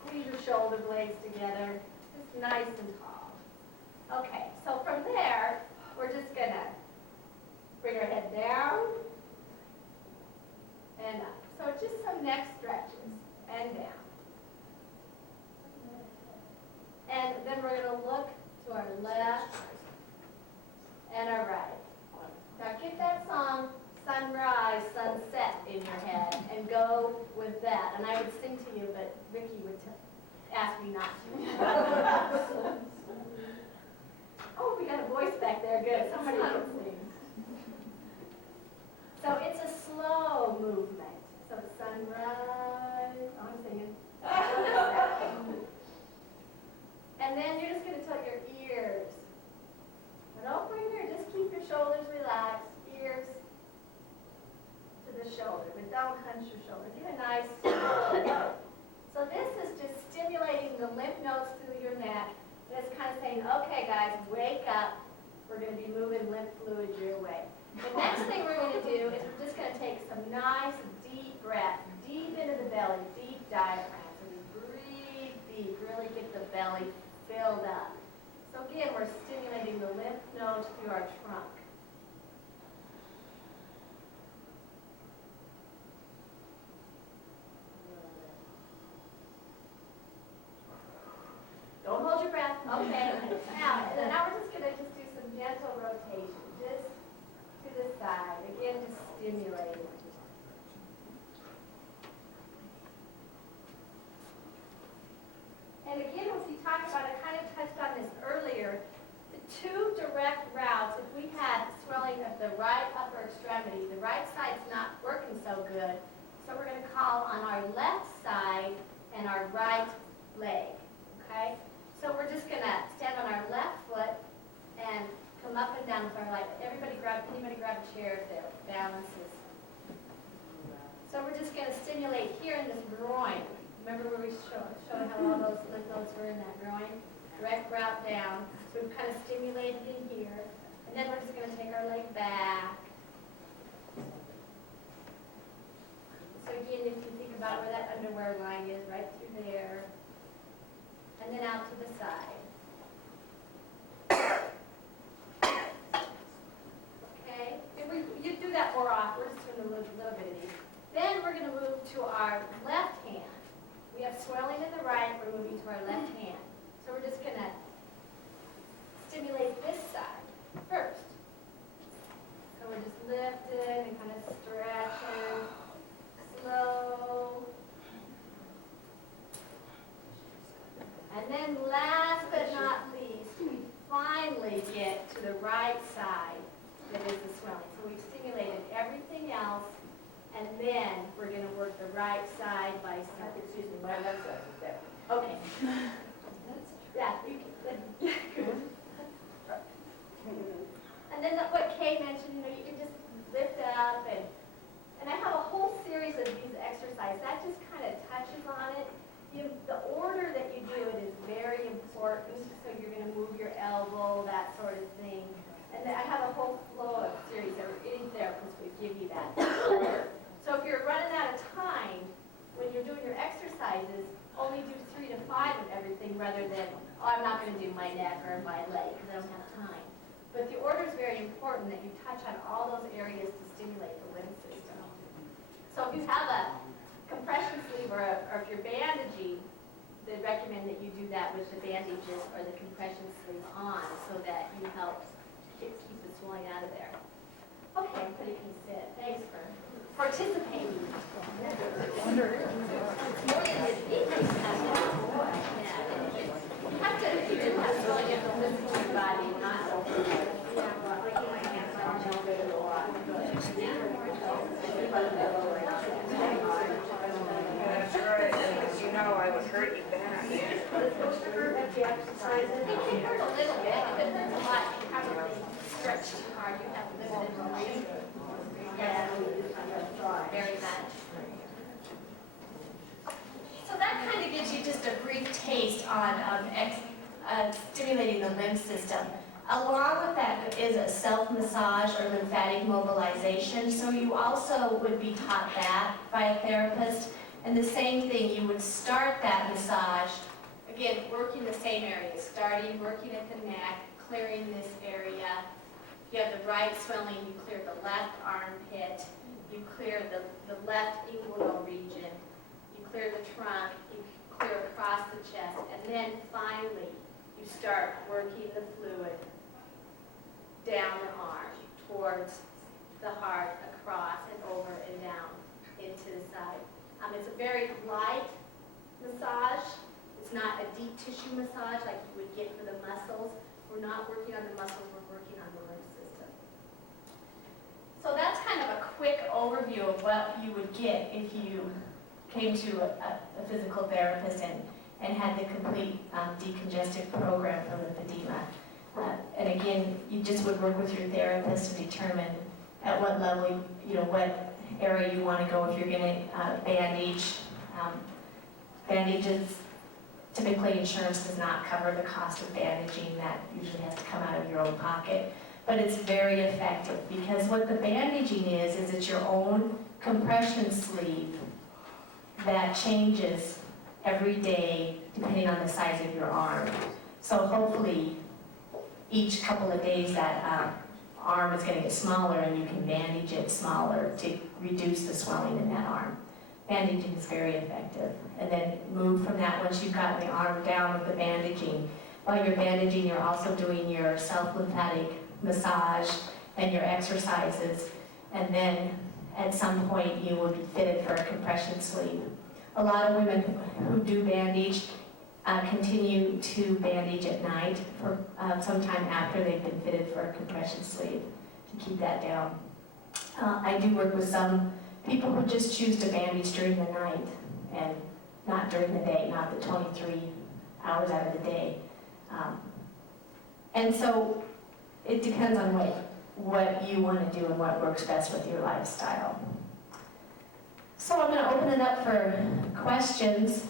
squeeze your shoulder blades together. Just nice and tall. Okay, so from there, we're just going to bring our head down and up. So just some neck stretches and down. And then we're going to look to our left Ricky would ask me not to. Oh, we got a voice back there, good, somebody can sing. So it's a slow movement. So sunrise, oh, I'm singing. And then you're just going to tilt your ears. But don't bring just keep your shoulders relaxed, ears to the shoulder, but don't hunch your shoulder. Get a nice shoulder. So this is just stimulating the lymph nodes through your neck. And it's kind of saying, okay guys, wake up. We're going to be moving lymph fluid your way. The next thing we're going to do is we're just going to take some nice deep breaths, deep into the belly, deep diaphragm. So we breathe deep, really get the belly filled up. So again, we're stimulating the lymph nodes through our trunk. Don't hold your breath. Okay. Now we're just going to do some gentle rotation, just to the side. Again, just stimulating. And again, as we talked about, I kind of touched on this earlier, the two direct routes, if we had swelling of the right upper extremity, the right side's not working so good, so we're going to call on our left side and our right leg, okay? So we're just going to stand on our left foot and come up and down with our right. Anybody grab a chair if it balances. So we're just going to stimulate here in this groin. Remember where we showed how all those lymph nodes were in that groin? Direct route down. So we've kind of stimulated in here. And then we're just going to take our leg back. So again, if you think about where that underwear line is, right through there. And then out to the side. Okay? And you do that more often. We're just doing a little bit of these. Then we're going to move to our left hand. We have swelling in the right, we're moving to our left hand. So we're just going to stimulate this side first. So we're just lifting and kind of stretching, slow. And then last but not least, we finally get to the right side that is the swelling. So we've stimulated everything else. And then we're going to work the right side by side. Excuse me, my left side is there. Okay. Yeah, you can. Good. And then what Kay mentioned, you can just lift up and I have a whole series of these exercises. That just kind of touches on it. The order that you do it is very important. So you're going to move your elbow, that sort of thing. And then I have a whole flow of series that any therapist would give you that order. So if you're running out of time, when you're doing your exercises, only do 3 to 5 of everything rather than, oh, I'm not going to do my neck or my leg because I don't have time. But the order is very important that you touch on all those areas to stimulate the lymph system. So if you have a compression sleeve or if you're bandaging, they recommend that you do that with the bandages or the compression sleeve on so that you help keep the swelling out of there. Okay, everybody can sit. Thanks for participating. It's more than you think. You have to, you do have swelling in the physical body, not over. That's right, because you know I would hurt you bad. It's supposed to hurt at the exercises. It hurt a little bit. If it hurts a lot, you probably stretch too hard. You have limited motion. Yeah, very much. So that kind of gives you just a brief taste on stimulating the lymph system. Along with that is a self-massage or lymphatic mobilization. So you also would be taught that by a therapist. And the same thing, you would start that massage, again, working the same areas, working at the neck, clearing this area. If you have the right swelling, you clear the left armpit, you clear the left inguinal region, you clear the trunk, you clear across the chest, and then finally you start working the fluid down the arm towards the heart, across and over and down into the side. It's a very light massage. It's not a deep tissue massage like you would get for the muscles. We're not working on the muscles, we're working on the lymph system. So that's kind of a quick overview of what you would get if you came to a physical therapist and had the complete decongestive program for lymphedema. And again, you just would work with your therapist to determine at what level, what area you want to go. If you're going to bandage, bandages, typically insurance does not cover the cost of bandaging. That usually has to come out of your own pocket. But it's very effective because what the bandaging is it's your own compression sleeve that changes every day depending on the size of your arm. So hopefully each couple of days that arm is going to get smaller and you can bandage it smaller to reduce the swelling in that arm. Bandaging is very effective. And then move from that once you've got the arm down with the bandaging. While you're bandaging, you're also doing your self-lymphatic massage and your exercises. And then at some point you will be fitted for a compression sleeve. A lot of women who do bandage continue to bandage at night for sometime after they've been fitted for a compression sleeve to keep that down. I do work with some people who just choose to bandage during the night and not during the day, not the 23 hours out of the day. And so it depends on what you want to do and what works best with your lifestyle. So I'm going to open it up for questions.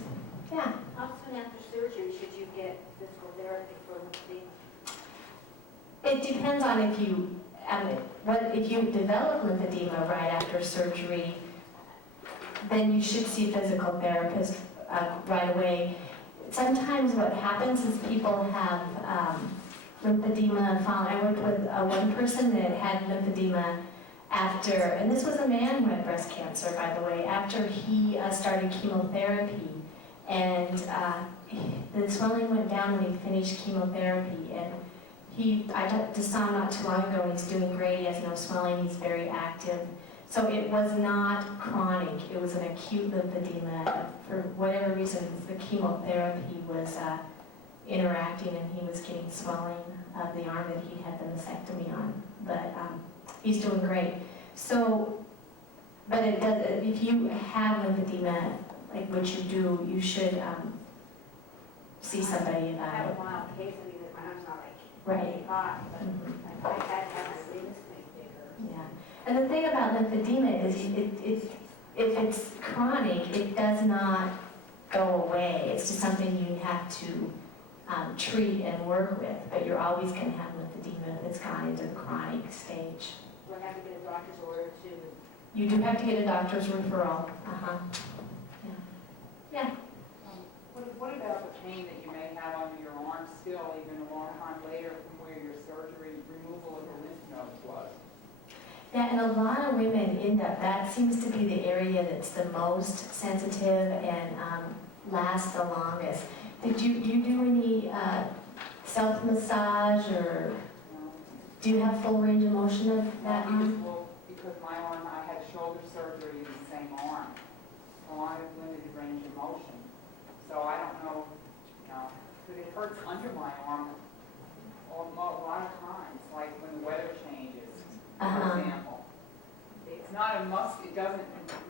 Yeah. How soon after surgery should you get physical therapy for lymphedema? It depends on if you develop lymphedema right after surgery, then you should see a physical therapist right away. Sometimes what happens is people have lymphedema. I worked with one person that had lymphedema after, and this was a man who had breast cancer, by the way, after he started chemotherapy. And the swelling went down when he finished chemotherapy. And I just saw him not too long ago, and he's doing great. He has no swelling, he's very active. So it was not chronic, it was an acute lymphedema. For whatever reason, the chemotherapy was interacting and he was getting swelling of the arm that he had the mastectomy on. But he's doing great. So, but it does, if you have lymphedema, like what you do, you should see somebody I about have it. a mild case of it, my arm's not like Right. hot, but Mhm. I had to have my legs thing bigger. Yeah. And the thing about lymphedema is if it's chronic, it does not go away. It's just something you have to treat and work with, but you're always going to have lymphedema if it's gone into the chronic stage. Do I have to get a doctor's order to? You do have to get a doctor's referral. Yeah. What about the pain that you may have under your arm still, even a long time later from where your surgery, removal of the lymph nodes was? Yeah, and a lot of women end up, that seems to be the area that's the most sensitive and lasts the longest. Do you do any self-massage or do you have full range of motion of that arm? Well, because my arm, I had shoulder surgery in the same arm, so I have limited range of motion. So I don't know, but it hurts under my arm a lot of times, like when the weather changes, for example. It's not a it doesn't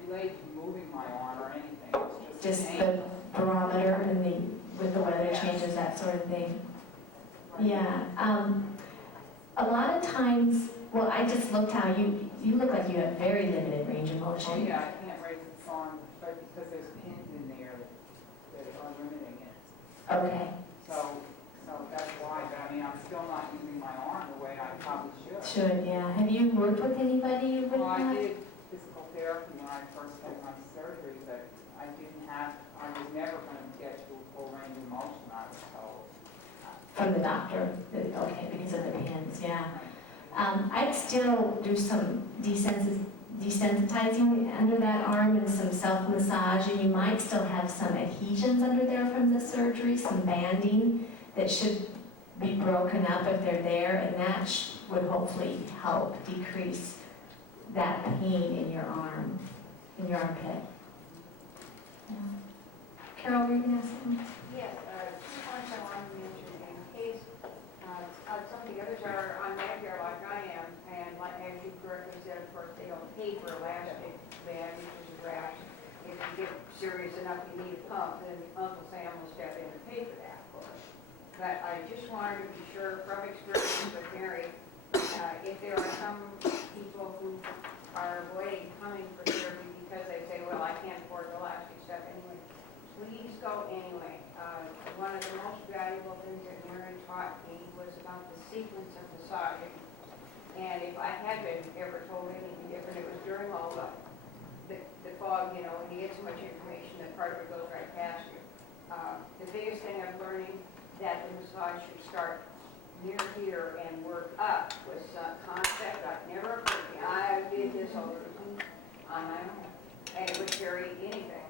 relate to moving my arm or anything, it's just Just pain. the barometer and with the weather changes, that sort of thing. Yeah. A lot of times, well, I just looked how you look like you have very limited range of Oh, motion. yeah, I can't raise this arm, but because there's pins in there that are limiting it. Okay. So that's why, but I mean, I'm still not using my arm the way I probably should. Should, yeah. Have you worked with anybody with Well, I that? did physical therapy when I first had my surgery, but I was never going to get to a full range of motion, I was told. From the doctor? Okay, because of the pins, yeah. I'd still do some desensitizing under that arm and some self-massage, and you might still have some adhesions under there from the surgery, some banding that should be broken up if they're there, and that would hopefully help decrease that pain in your arm, in your armpit. Yeah. Carol, were you going to ask something? Yes, 2 points I wanted to mention in case some of the others are on Medicare like I am, and like as you correctly said, of course, they don't pay for elastic bandages or wraps. If you get serious enough you need a pump, then Uncle Sam will step in and pay for that, of course. But I just wanted to be sure from experience with Mary, if there are some people who are avoiding coming for therapy because they say, well, I can't afford the elastic stuff anyway, please go anyway. One of the most valuable things that Mary taught me was about the sequence of massaging. And if I had been ever told anything different, it was during all the fog, you know, when you get so much information that part of it goes right past you. The biggest thing I'm learning that the massage should start near here and work up was a concept that never occurred to me. I did this over on my own, and it would carry anything.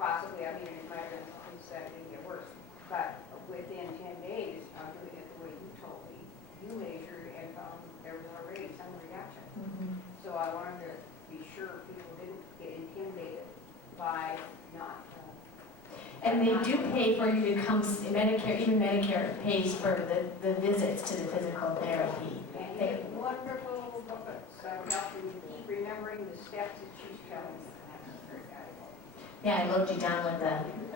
Possibly, I mean, it might have been something that didn't get worse, but within 10 days of doing it the way you told me, you measured and found there was already some reaction. So I wanted to be sure people didn't get intimidated by not. And they do pay for you to come, Medicare, even Medicare pays for the visits to the physical therapy. And you get wonderful booklets that will help you keep remembering the steps that she's telling you. That's very valuable. Yeah, I loaded you down with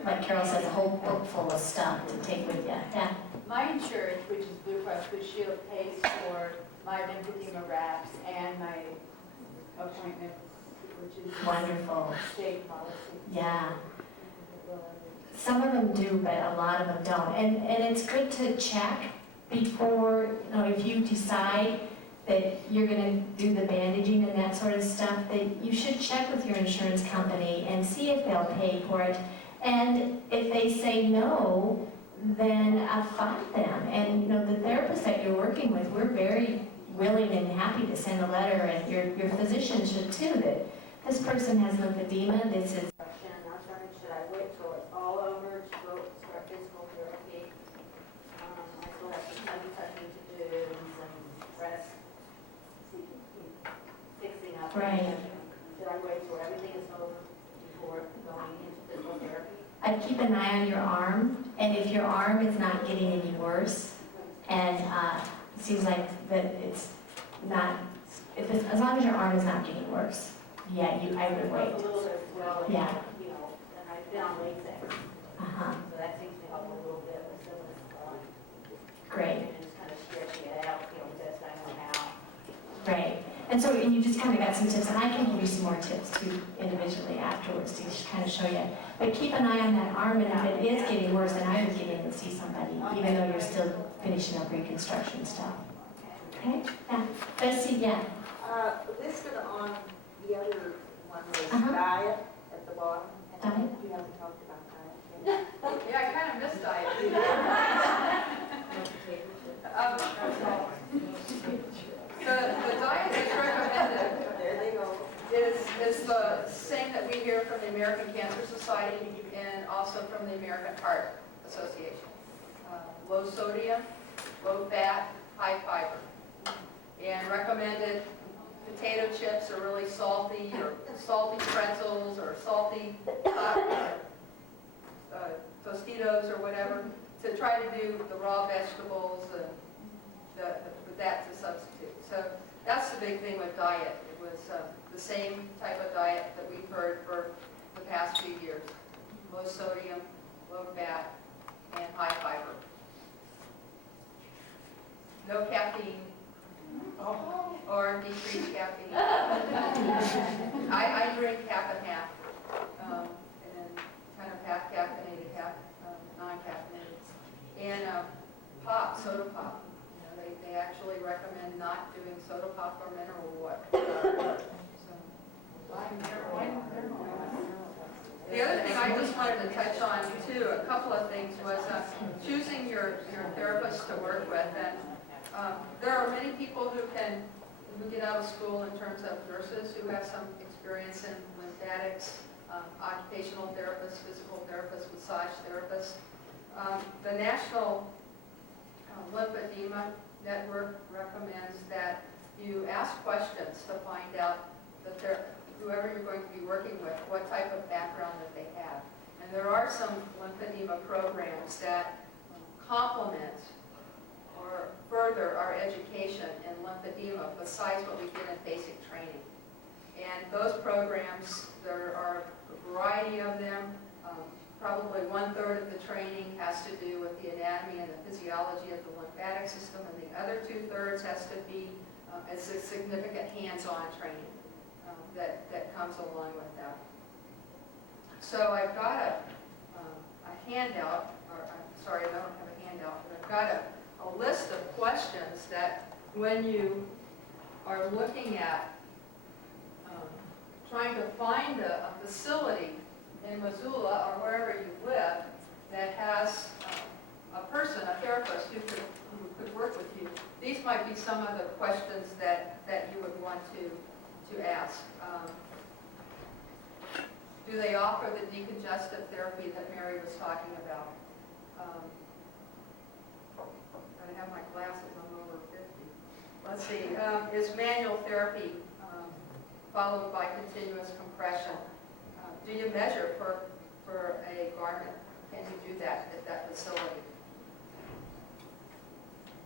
like Carol says, a whole book full of stuff to take with you. Yeah. My insurance, which is Blue Cross Blue Shield, pays for my lymphedema wraps and my appointment, which is Wonderful. state policy. Yeah. Some of them do, but a lot of them don't. And it's good to check before, you know, if you decide that you're going to do the bandaging and that sort of stuff, that you should check with your insurance company and see if they'll pay for it. And if they say no, then find them. And you know, the therapist that you're working with, we're very willing and happy to send a letter, and your physician should too, that this person has lymphedema, this is. Should I wait till it's all over to go start physical therapy? I still have some tummy tucking to do and some breast fixing up. Right. Should I wait till everything is over before going into physical therapy? I'd keep an eye on your arm, and if your arm is not getting any worse, and it seems like that it's not, as long as your arm is not getting worse, yeah, I would wait. A little bit of swelling, Yeah. you know, and I've been on latex, Uh-huh, so that seems to help a little bit with some of the swelling. great, And just kind of stretching it out, you know, best I know how. great. And so and you just kind of got some tips, and I can give you some more tips too individually afterwards to just kind of show you. But keep an eye on that arm, and if it is getting worse, then I would get in and see somebody, even though you're still finishing up reconstruction stuff. Okay? Yeah. Let's see, yeah. Listed on the other one was Uh-huh. diet at the bottom. And Diet? You haven't talked about diet. Yeah, I kind of missed diet. The diet that's recommended There they go. is the same that we hear from the American Cancer Society and also from the American Heart Association. Low sodium, low fat, high fiber. And recommended potato chips are really salty, or salty pretzels, or salty Tostitos or whatever, to try to do the raw vegetables and that to substitute. So that's the big thing with diet. It was the same type of diet that we've heard for the past few years. Low sodium, low fat, and high fiber. No caffeine, or decreased caffeine. I drink half and half, and then kind of half caffeinated, half non-caffeinated. And pop, soda pop. You know, they actually recommend not doing soda pop or mineral water. The other thing I just wanted to touch on too, a couple of things, was choosing your therapist to work with. And there are many people who get out of school in terms of nurses who have some experience in lymphatics, occupational therapists, physical therapists, massage therapists. The National Lymphedema Network recommends that you ask questions to find out that whoever you're going to be working with, what type of background that they have. And there are some lymphedema programs that complement or further our education in lymphedema besides what we get in basic training. And those programs, there are a variety of them. Probably 1/3 of the training has to do with the anatomy and the physiology of the lymphatic system, and the other 2/3 has to be it's a significant hands-on training that comes along with that. So I've got a handout, or I'm sorry, I don't have a handout, but I've got a list of questions that when you are looking at trying to find a facility in Missoula or wherever you live that has a person, a therapist who could work with you, these might be some of the questions that you would want to ask. Do they offer the decongestive therapy that Mary was talking about? I have my glasses, I'm over 50. Let's see, is manual therapy followed by continuous compression? Do you measure for a garment? Can you do that at that facility?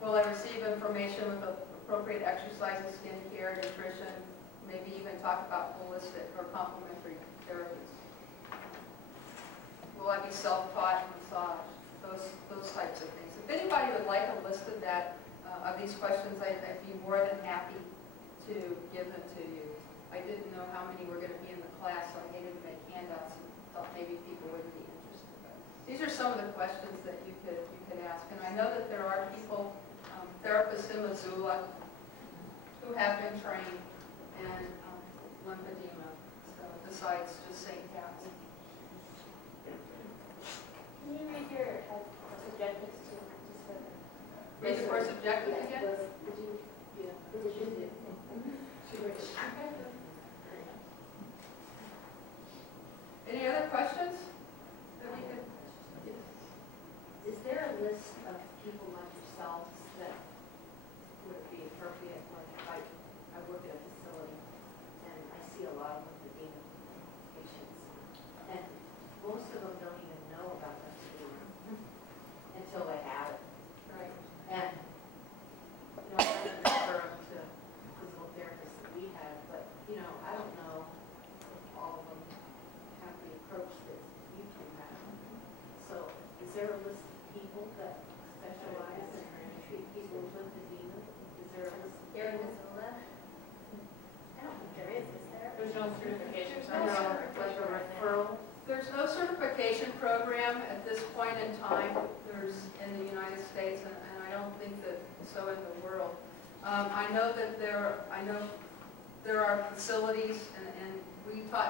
Will I receive information with appropriate exercises, skincare, nutrition, maybe even talk about holistic or complementary therapies? Will I be self-taught massage? Those types of things. If anybody would like a list of that, of these questions, I'd be more than happy to give them to you. I didn't know how many were going to be in the class, so I hated to make handouts and thought maybe people wouldn't be interested. But these are some of the questions that you could ask. And I know that there are people, therapists in Missoula, who have been trained in lymphedema, so besides just St. Pat's. Can you read your objectives too? Read the course objectives again? Any other questions that we could? Is there a list of people like yourselves that would be appropriate? Like I work at a facility and I see a lot of lymphedema patients, and most of them don't even know about lymphedema until they have it. Right. And I don't refer them to physical therapists that we have, but I don't know if all of them have the approach that you can have. So is there a list of people that specialize and treat people with lymphedema? Is there a list here in Missoula? I don't think there is there? There's no certification. Like a referral? There's no certification program at this point in time. There's in the United States, and I don't think that so in the world. I know that there are facilities, and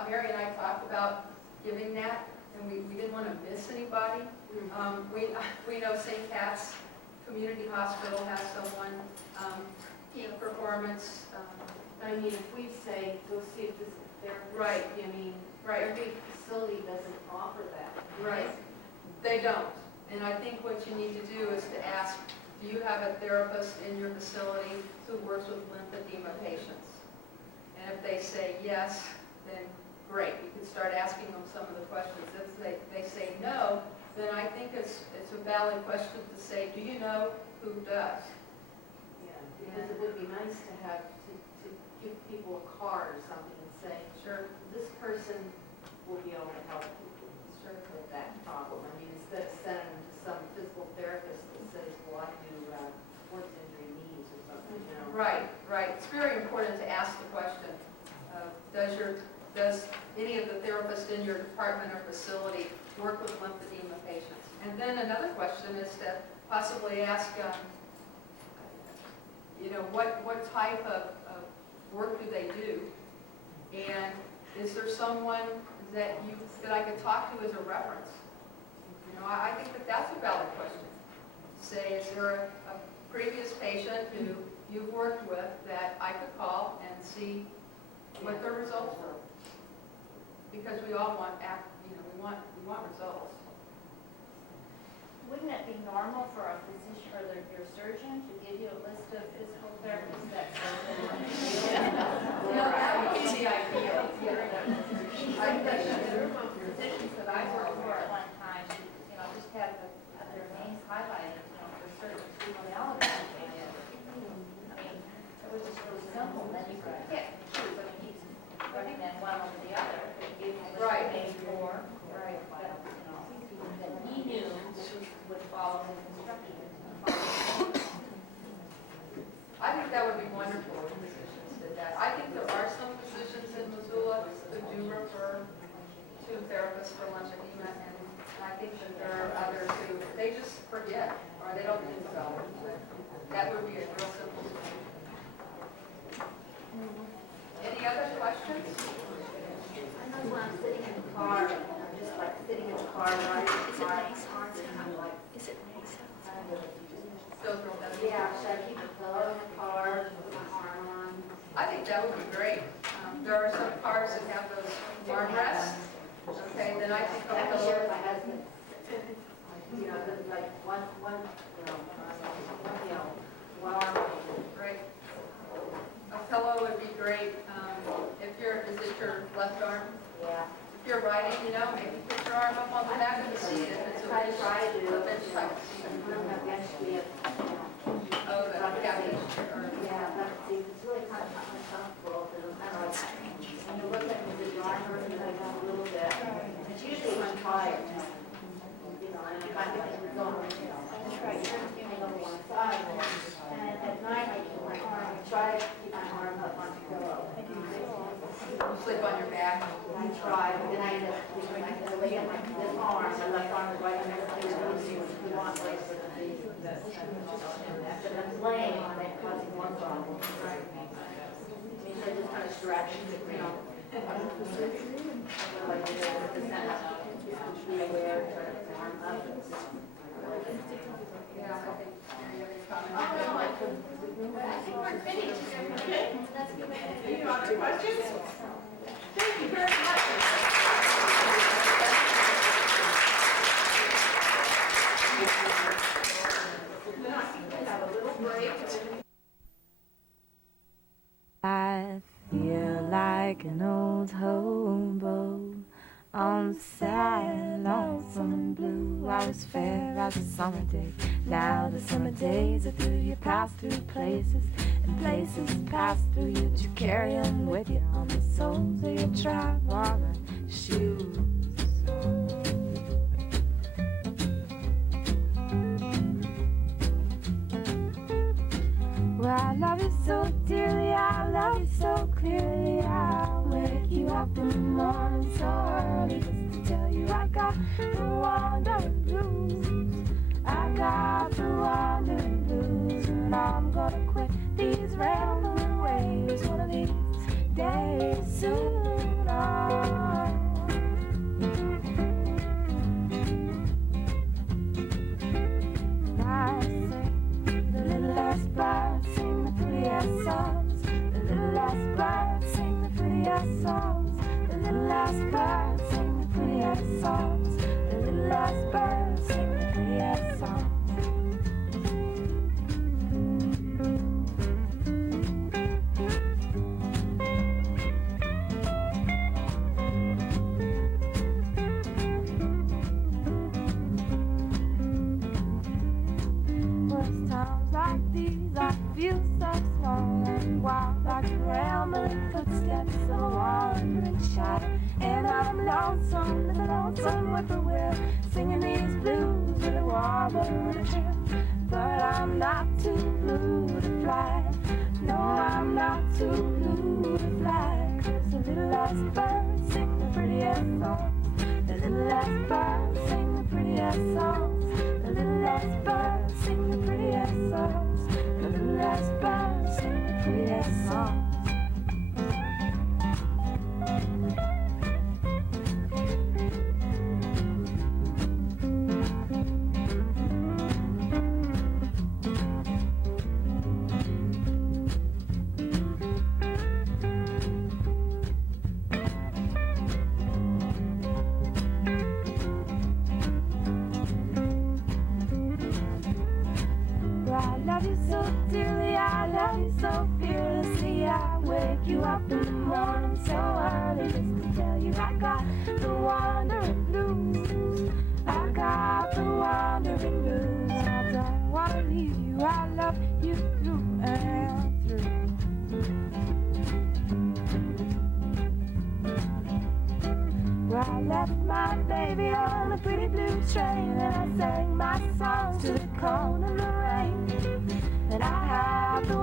Mary and I talked about giving that, and we didn't want to miss anybody. We know St. Pat's Community Hospital has someone, peak performance. I mean, if we say, go see a physical therapist. Right. I mean, Right. every facility doesn't offer that. Right. They don't. And I think what you need to do is to ask, do you have a therapist in your facility who works with lymphedema patients? And if they say yes, then great. You can start asking them some of the questions. If they say no, then I think it's a valid question to say, do you know who does? Yeah, because it would be nice to have, to give people a card or something and say, Sure. this person will be able to help you with that problem. I mean, instead of sending them to some physical therapist that says, well, I do sports injury knees or something, Right. It's very important to ask the question, does any of the therapists in your department or facility work with lymphedema patients? And then another question is to possibly ask, what type of work do they do? And is there someone that I could talk to as a reference? I think that that's a valid question. Say, is there a previous patient who you've worked with that I could call and see what their results were? Because we all want, we want results. Wouldn't it be normal for a physician or your surgeon to give you a list of physical therapists that That would be the ideal. physicians that I work for They don't think so. That would be a real simple thing. Any other questions? I know when I'm sitting in the car, I'm just like sitting in the car, riding the car, arms are kind of like, Is it nice? Still real heavy? yeah, should I keep a pillow in the car, put my arm on? I think that would be great. There are some cars that have those armrests. Okay, then I think I a can share pillow. with my husband. You know, there's like one, one arm. Right. A pillow would be great. Is it your left arm? Yeah. If you're riding, maybe put your arm up on the back of the seat if it's a I try to do a it. bench type of seat. Eventually, Oh, the captain. Or- yeah, but see, it's really kind of uncomfortable because I'm kind of like, when you look at me, the arm hurts me like a little bit. It's usually when I'm tired, and if I'm going, I try to hang over one side. And at night, I keep my arm, I try to keep my arm up on the pillow. Sleep on your back. I try, but then I end up sleeping, I lay on this arm, my left arm is right on the knees, we want like for the knees. But I'm laying on it, causing more problem. I mean, so just kind of stretch, Like, just kind of be aware, try to arm up. Yeah, I think. Any comment? I think we're finished. Okay, let's give it. Any other questions? Thank you very much. Then I think we'll have a little break. I feel like an old hobo on the sad, lonesome and blue. I was fair as a summer day. Now the summer days are through. You pass through places, and places pass through you. To carry on with you on the soles of your traveling shoes. Well, I love you so dearly, I love you so clearly. I'll wake you up in the morning so early just to tell you I got the wandering blues. I got the wandering blues, and I'm gonna quit these rambling ways one of these days soon. I sing the little last bird, sing the prettiest songs. The little last bird, sing the prettiest songs. The little last bird, sing the prettiest songs. The little last bird, sing the prettiest songs. Worst times like these, I feel so small and wild, like the rambling footsteps of a wandering child. And I'm lonesome, the lonesome whippoorwill, singing these blues with a warble and a trill. But I'm not too blue to fly. No, I'm not too blue to fly. 'Cause the little last bird sing the prettiest songs. The little last bird sing the prettiest songs. The little last bird sing the prettiest songs. The little last bird sing the prettiest songs. I love you so dearly, I love you so fearlessly. I wake you up in the morning so early just to tell you I got the wandering blues. I got the wandering blues. I don't want to leave you, I love you through and through. Well, I left my baby on a pretty blue train, and I sang my songs to the cold and the rain. And I have the